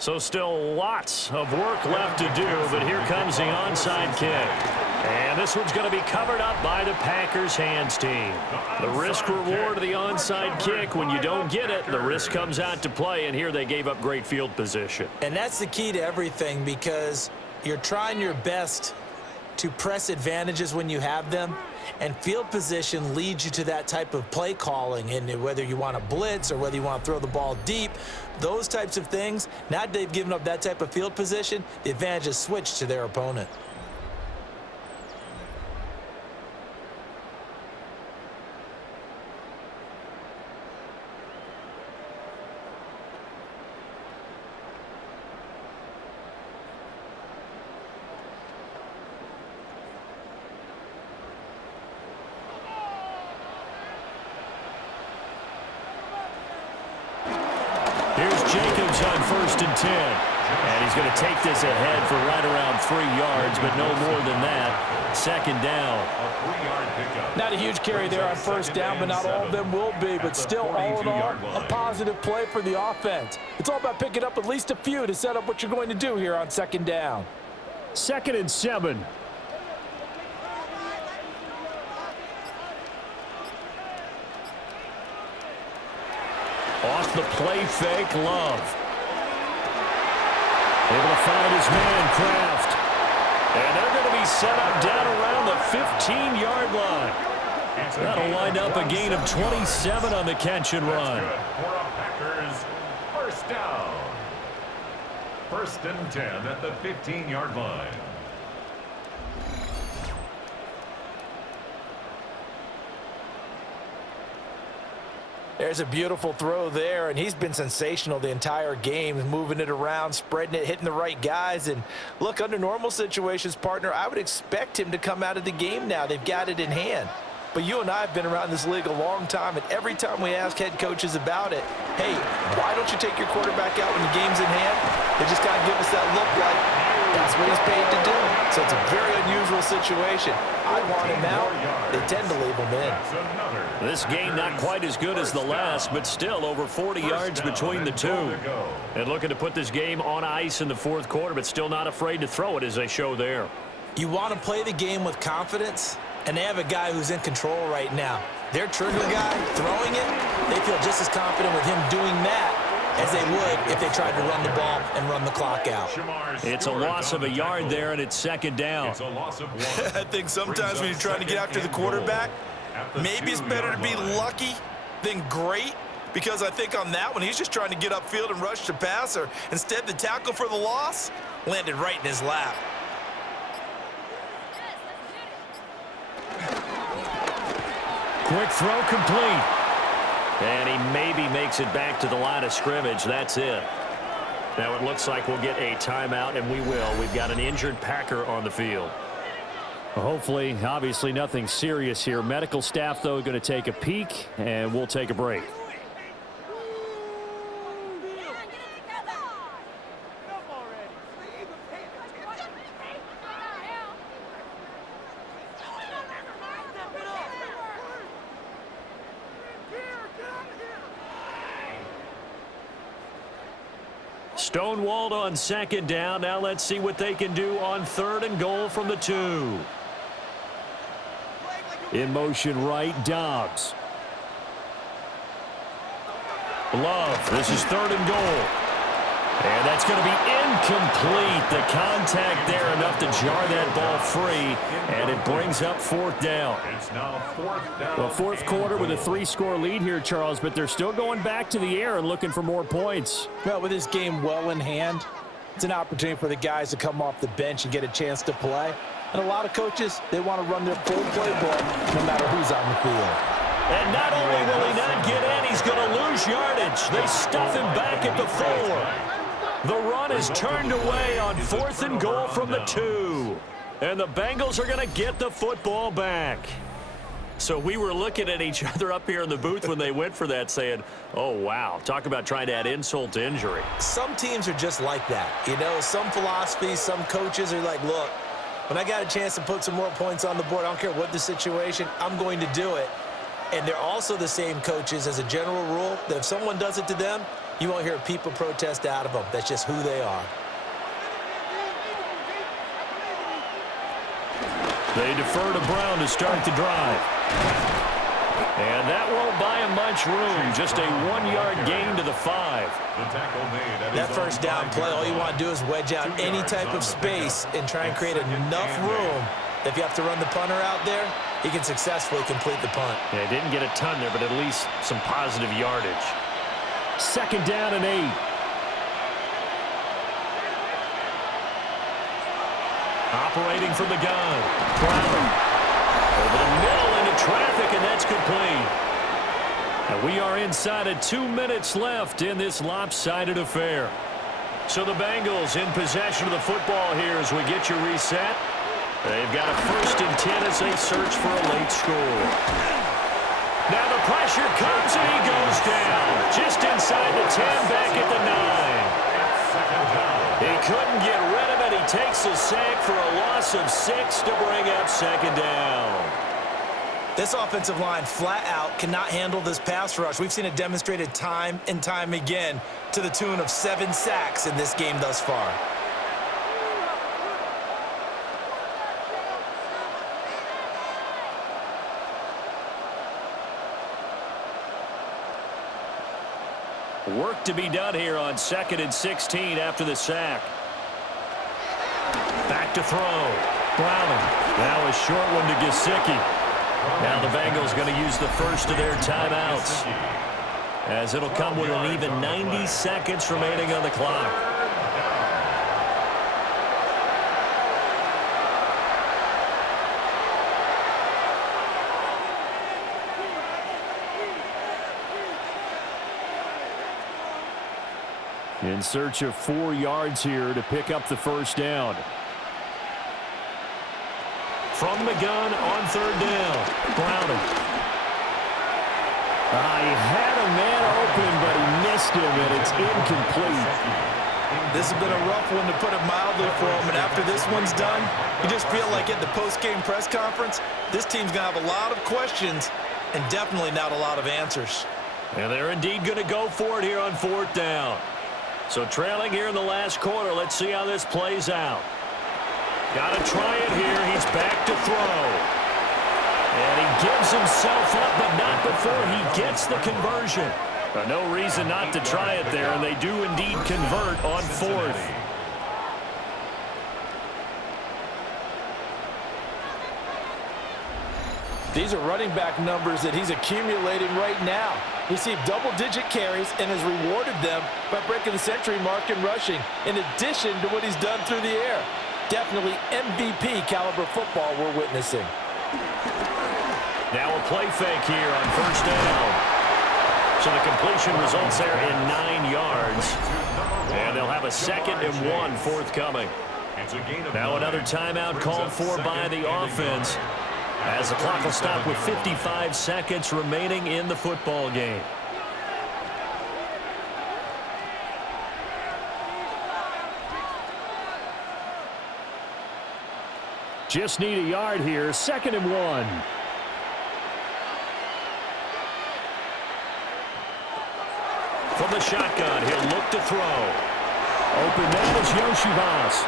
So still lots of work left to do, but here comes the onside kick. And this one's going to be covered up by the Packers hands team. The risk reward of the onside kick, when you don't get it, the risk comes out to play, and here they gave up great field position. And that's the key to everything, because you're trying your best to press advantages when you have them, and field position leads you to that type of play calling. And whether you want to blitz or whether you want to throw the ball deep, those types of things, now that they've given up that type of field position, the advantage is switched to their opponent. Jacobs on 1st and 10. And he's going to take this ahead for right around 3 yards, but no more than that. 2nd down. Not a huge carry there on 1st down, but not all of them will be. But still, all in all, a positive play for the offense. It's all about picking up at least a few to set up what you're going to do here on 2nd down. 2nd and 7. Off the play fake, Love. Able to find his man, Kraft. And they're going to be set up down around the 15-yard line. That'll wind up a gain of 27 on the catch and run. For a Packers first down. First and 10 at the 15-yard line. There's a beautiful throw there, and he's been sensational the entire game, moving it around, spreading it, hitting the right guys. And look, under normal situations, partner, I would expect him to come out of the game now. They've got it in hand. But you and I have been around this league a long time, and every time we ask head coaches about it, hey, why don't you take your quarterback out when the game's in hand? They just kind of give us that look like that's what he's paid to do. So it's a very unusual situation. I want him out. They tend to leave him in. This game not quite as good as the last, but still over 40 yards between the two. And looking to put this game on ice in the fourth quarter, but still not afraid to throw it as they show there. You want to play the game with confidence, and they have a guy who's in control right now. Their trigger guy throwing it, they feel just as confident with him doing that as they would if they tried to run the ball and run the clock out. It's a loss of a yard there, and it's second down. It's a loss of 1. I think sometimes when you're trying to get after the quarterback, maybe it's better to be lucky than great, because I think on that one, he's just trying to get upfield and rush the passer. Instead, the tackle for the loss landed right in his lap. Quick throw complete. And he maybe makes it back to the line of scrimmage. That's it. Now it looks like we'll get a timeout, and we will. We've got an injured Packer on the field. Hopefully, obviously nothing serious here. Medical staff, though, going to take a peek, and we'll take a break. Stonewalled on second down. Now let's see what they can do on third and goal from the 2. In motion right, Dobbs. Love. This is third and goal. And that's going to be incomplete. The contact there enough to jar that ball free, and it brings up fourth down. It's now fourth down. Well, fourth quarter with a 3-score lead here, Charles, but they're still going back to the air and looking for more points. Well, with this game well in hand, it's an opportunity for the guys to come off the bench and get a chance to play. And a lot of coaches, they want to run their full playbook no matter who's on the field. And not only will he not get in, he's going to lose yardage. They stuff him back at the 4. The run is turned away on fourth and goal from the 2. And the Bengals are going to get the football back. So we were looking at each other up here in the booth when they went for that, saying, oh, wow, talk about trying to add insult to injury. Some teams are just like that. You know, some philosophies, some coaches are like, look, when I got a chance to put some more points on the board, I don't care what the situation, I'm going to do it. And they're also the same coaches as a general rule that if someone does it to them, you won't hear people protest out of them. That's just who they are. They defer to Brown to start the drive. And that won't buy him much room. Just a 1-yard gain to the 5. That first down play, all you want to do is wedge out any type of space and try and create enough room. If you have to run the punter out there, he can successfully complete the punt. Yeah, didn't get a ton there, but at least some positive yardage. Second down and 8. Operating from the gun. Brown. Over the middle into traffic, and that's complete. And we are inside of 2 minutes left in this lopsided affair. So the Bengals in possession of the football here as we get you reset. They've got a first and 10 as they search for a late score. Now the pressure comes and he goes down. Just inside the 10, back at the 9. He couldn't get rid of it. He takes a sack for a loss of 6 to bring up second down. This offensive line flat out cannot handle this pass rush. We've seen it demonstrated time and time again to the tune of 7 sacks in this game thus far. Work to be done here on 2nd and 16 after the sack. Back to throw. Browning. Now a short one to Gesicki. Now the Bengals going to use the first of their timeouts, as it'll come with an even 90 seconds remaining on the clock. In search of 4 yards here to pick up the first down. From the gun on third down. Browning. He had a man open, but he missed him, and it's incomplete. This has been a rough one, to put it mildly, for him. And after this one's done, you just feel like at the post-game press conference, this team's going to have a lot of questions and definitely not a lot of answers. And they're indeed going to go for it here on fourth down. So trailing here in the last quarter, let's see how this plays out. Got to try it here. He's back to throw. And he gives himself up, but not before he gets the conversion. No reason not to try it there, and they do indeed convert on fourth. These are running back numbers that he's accumulating right now. Received double-digit carries and has rewarded them by breaking the century mark in rushing, in addition to what he's done through the air. Definitely MVP caliber football we're witnessing. Now a play fake here on first down. So the completion results there in 9 yards. And they'll have a 2nd and 1 forthcoming. Now another timeout called for by the offense, as the clock will stop with 55 seconds remaining in the football game. Just need a yard here. 2nd and 1. From the shotgun, he'll look to throw. Open man is Yoshivas.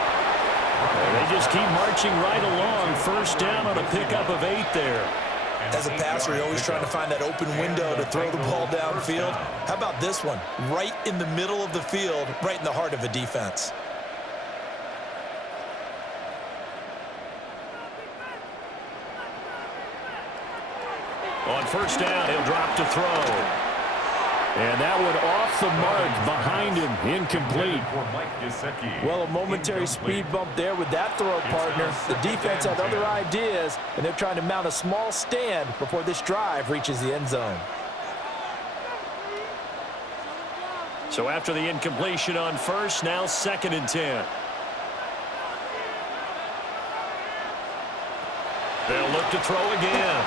They just keep marching right along. First down on a pickup of 8 there. As a passer, you're always trying to find that open window to throw the ball downfield. How about this one? Right in the middle of the field, right in the heart of a defense. On first down, he'll drop to throw. And that one off the mark behind him, incomplete. Well, a momentary speed bump there with that throw, partner. The defense had other ideas, and they're trying to mount a small stand before this drive reaches the end zone. So after the incompletion on first, now 2nd and 10. They'll look to throw again.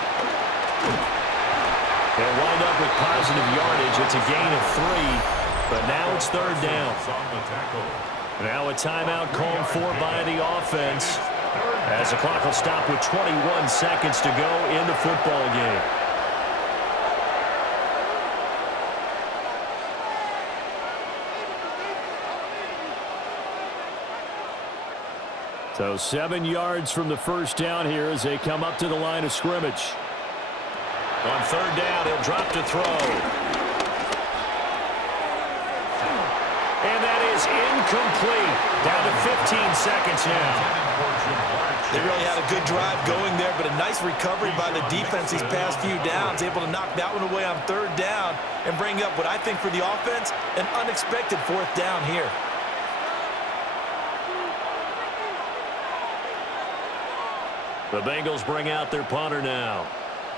They'll wind up with positive yardage. It's a gain of 3, but now it's 3rd down. Now a timeout called for by the offense, as the clock will stop with 21 seconds to go in the football game. So 7 yards from the first down here as they come up to the line of scrimmage. On third down, he'll drop to throw. And that is incomplete. Down to 15 seconds now. They really had a good drive going there, but a nice recovery by the defense these past few downs, able to knock that one away on third down and bring up what I think for the offense, an unexpected 4th down here. The Bengals bring out their punter now,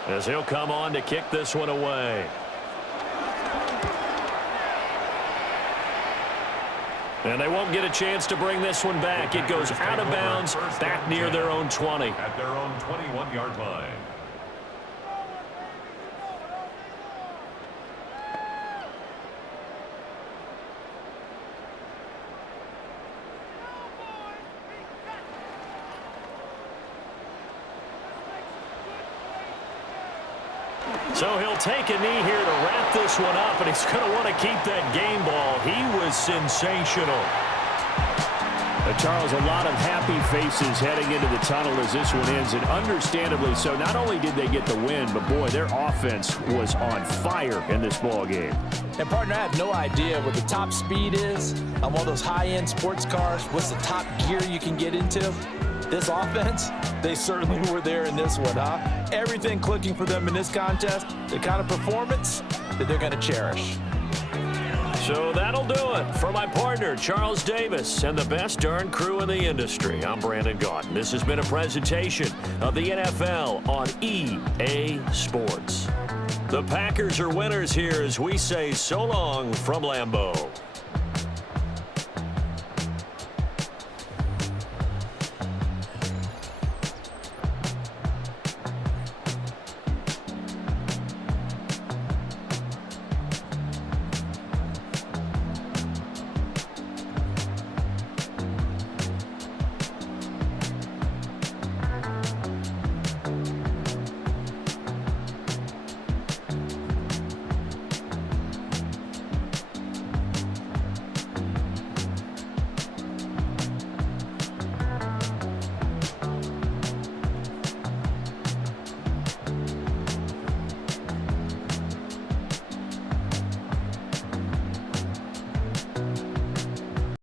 as he'll come on to kick this one away. And they won't get a chance to bring this one back. It goes out of bounds, back near their own 20. At their own 21-yard line. So he'll take a knee here to wrap this one up, and he's going to want to keep that game ball. He was sensational. Charles, a lot of happy faces heading into the tunnel as this one ends, and understandably so. Not only did they get the win, but boy, their offense was on fire in this ball game. And partner, I have no idea what the top speed is on one of those high-end sports cars. What's the top gear you can get into? This offense, they certainly were there in this one, huh? Everything clicking for them in this contest, the kind of performance that they're going to cherish. So that'll do it for my partner, Charles Davis, and the best darn crew in the industry. I'm Brandon Gaudin. This has been a presentation of the NFL on EA Sports. The Packers are winners here as we say so long from Lambeau.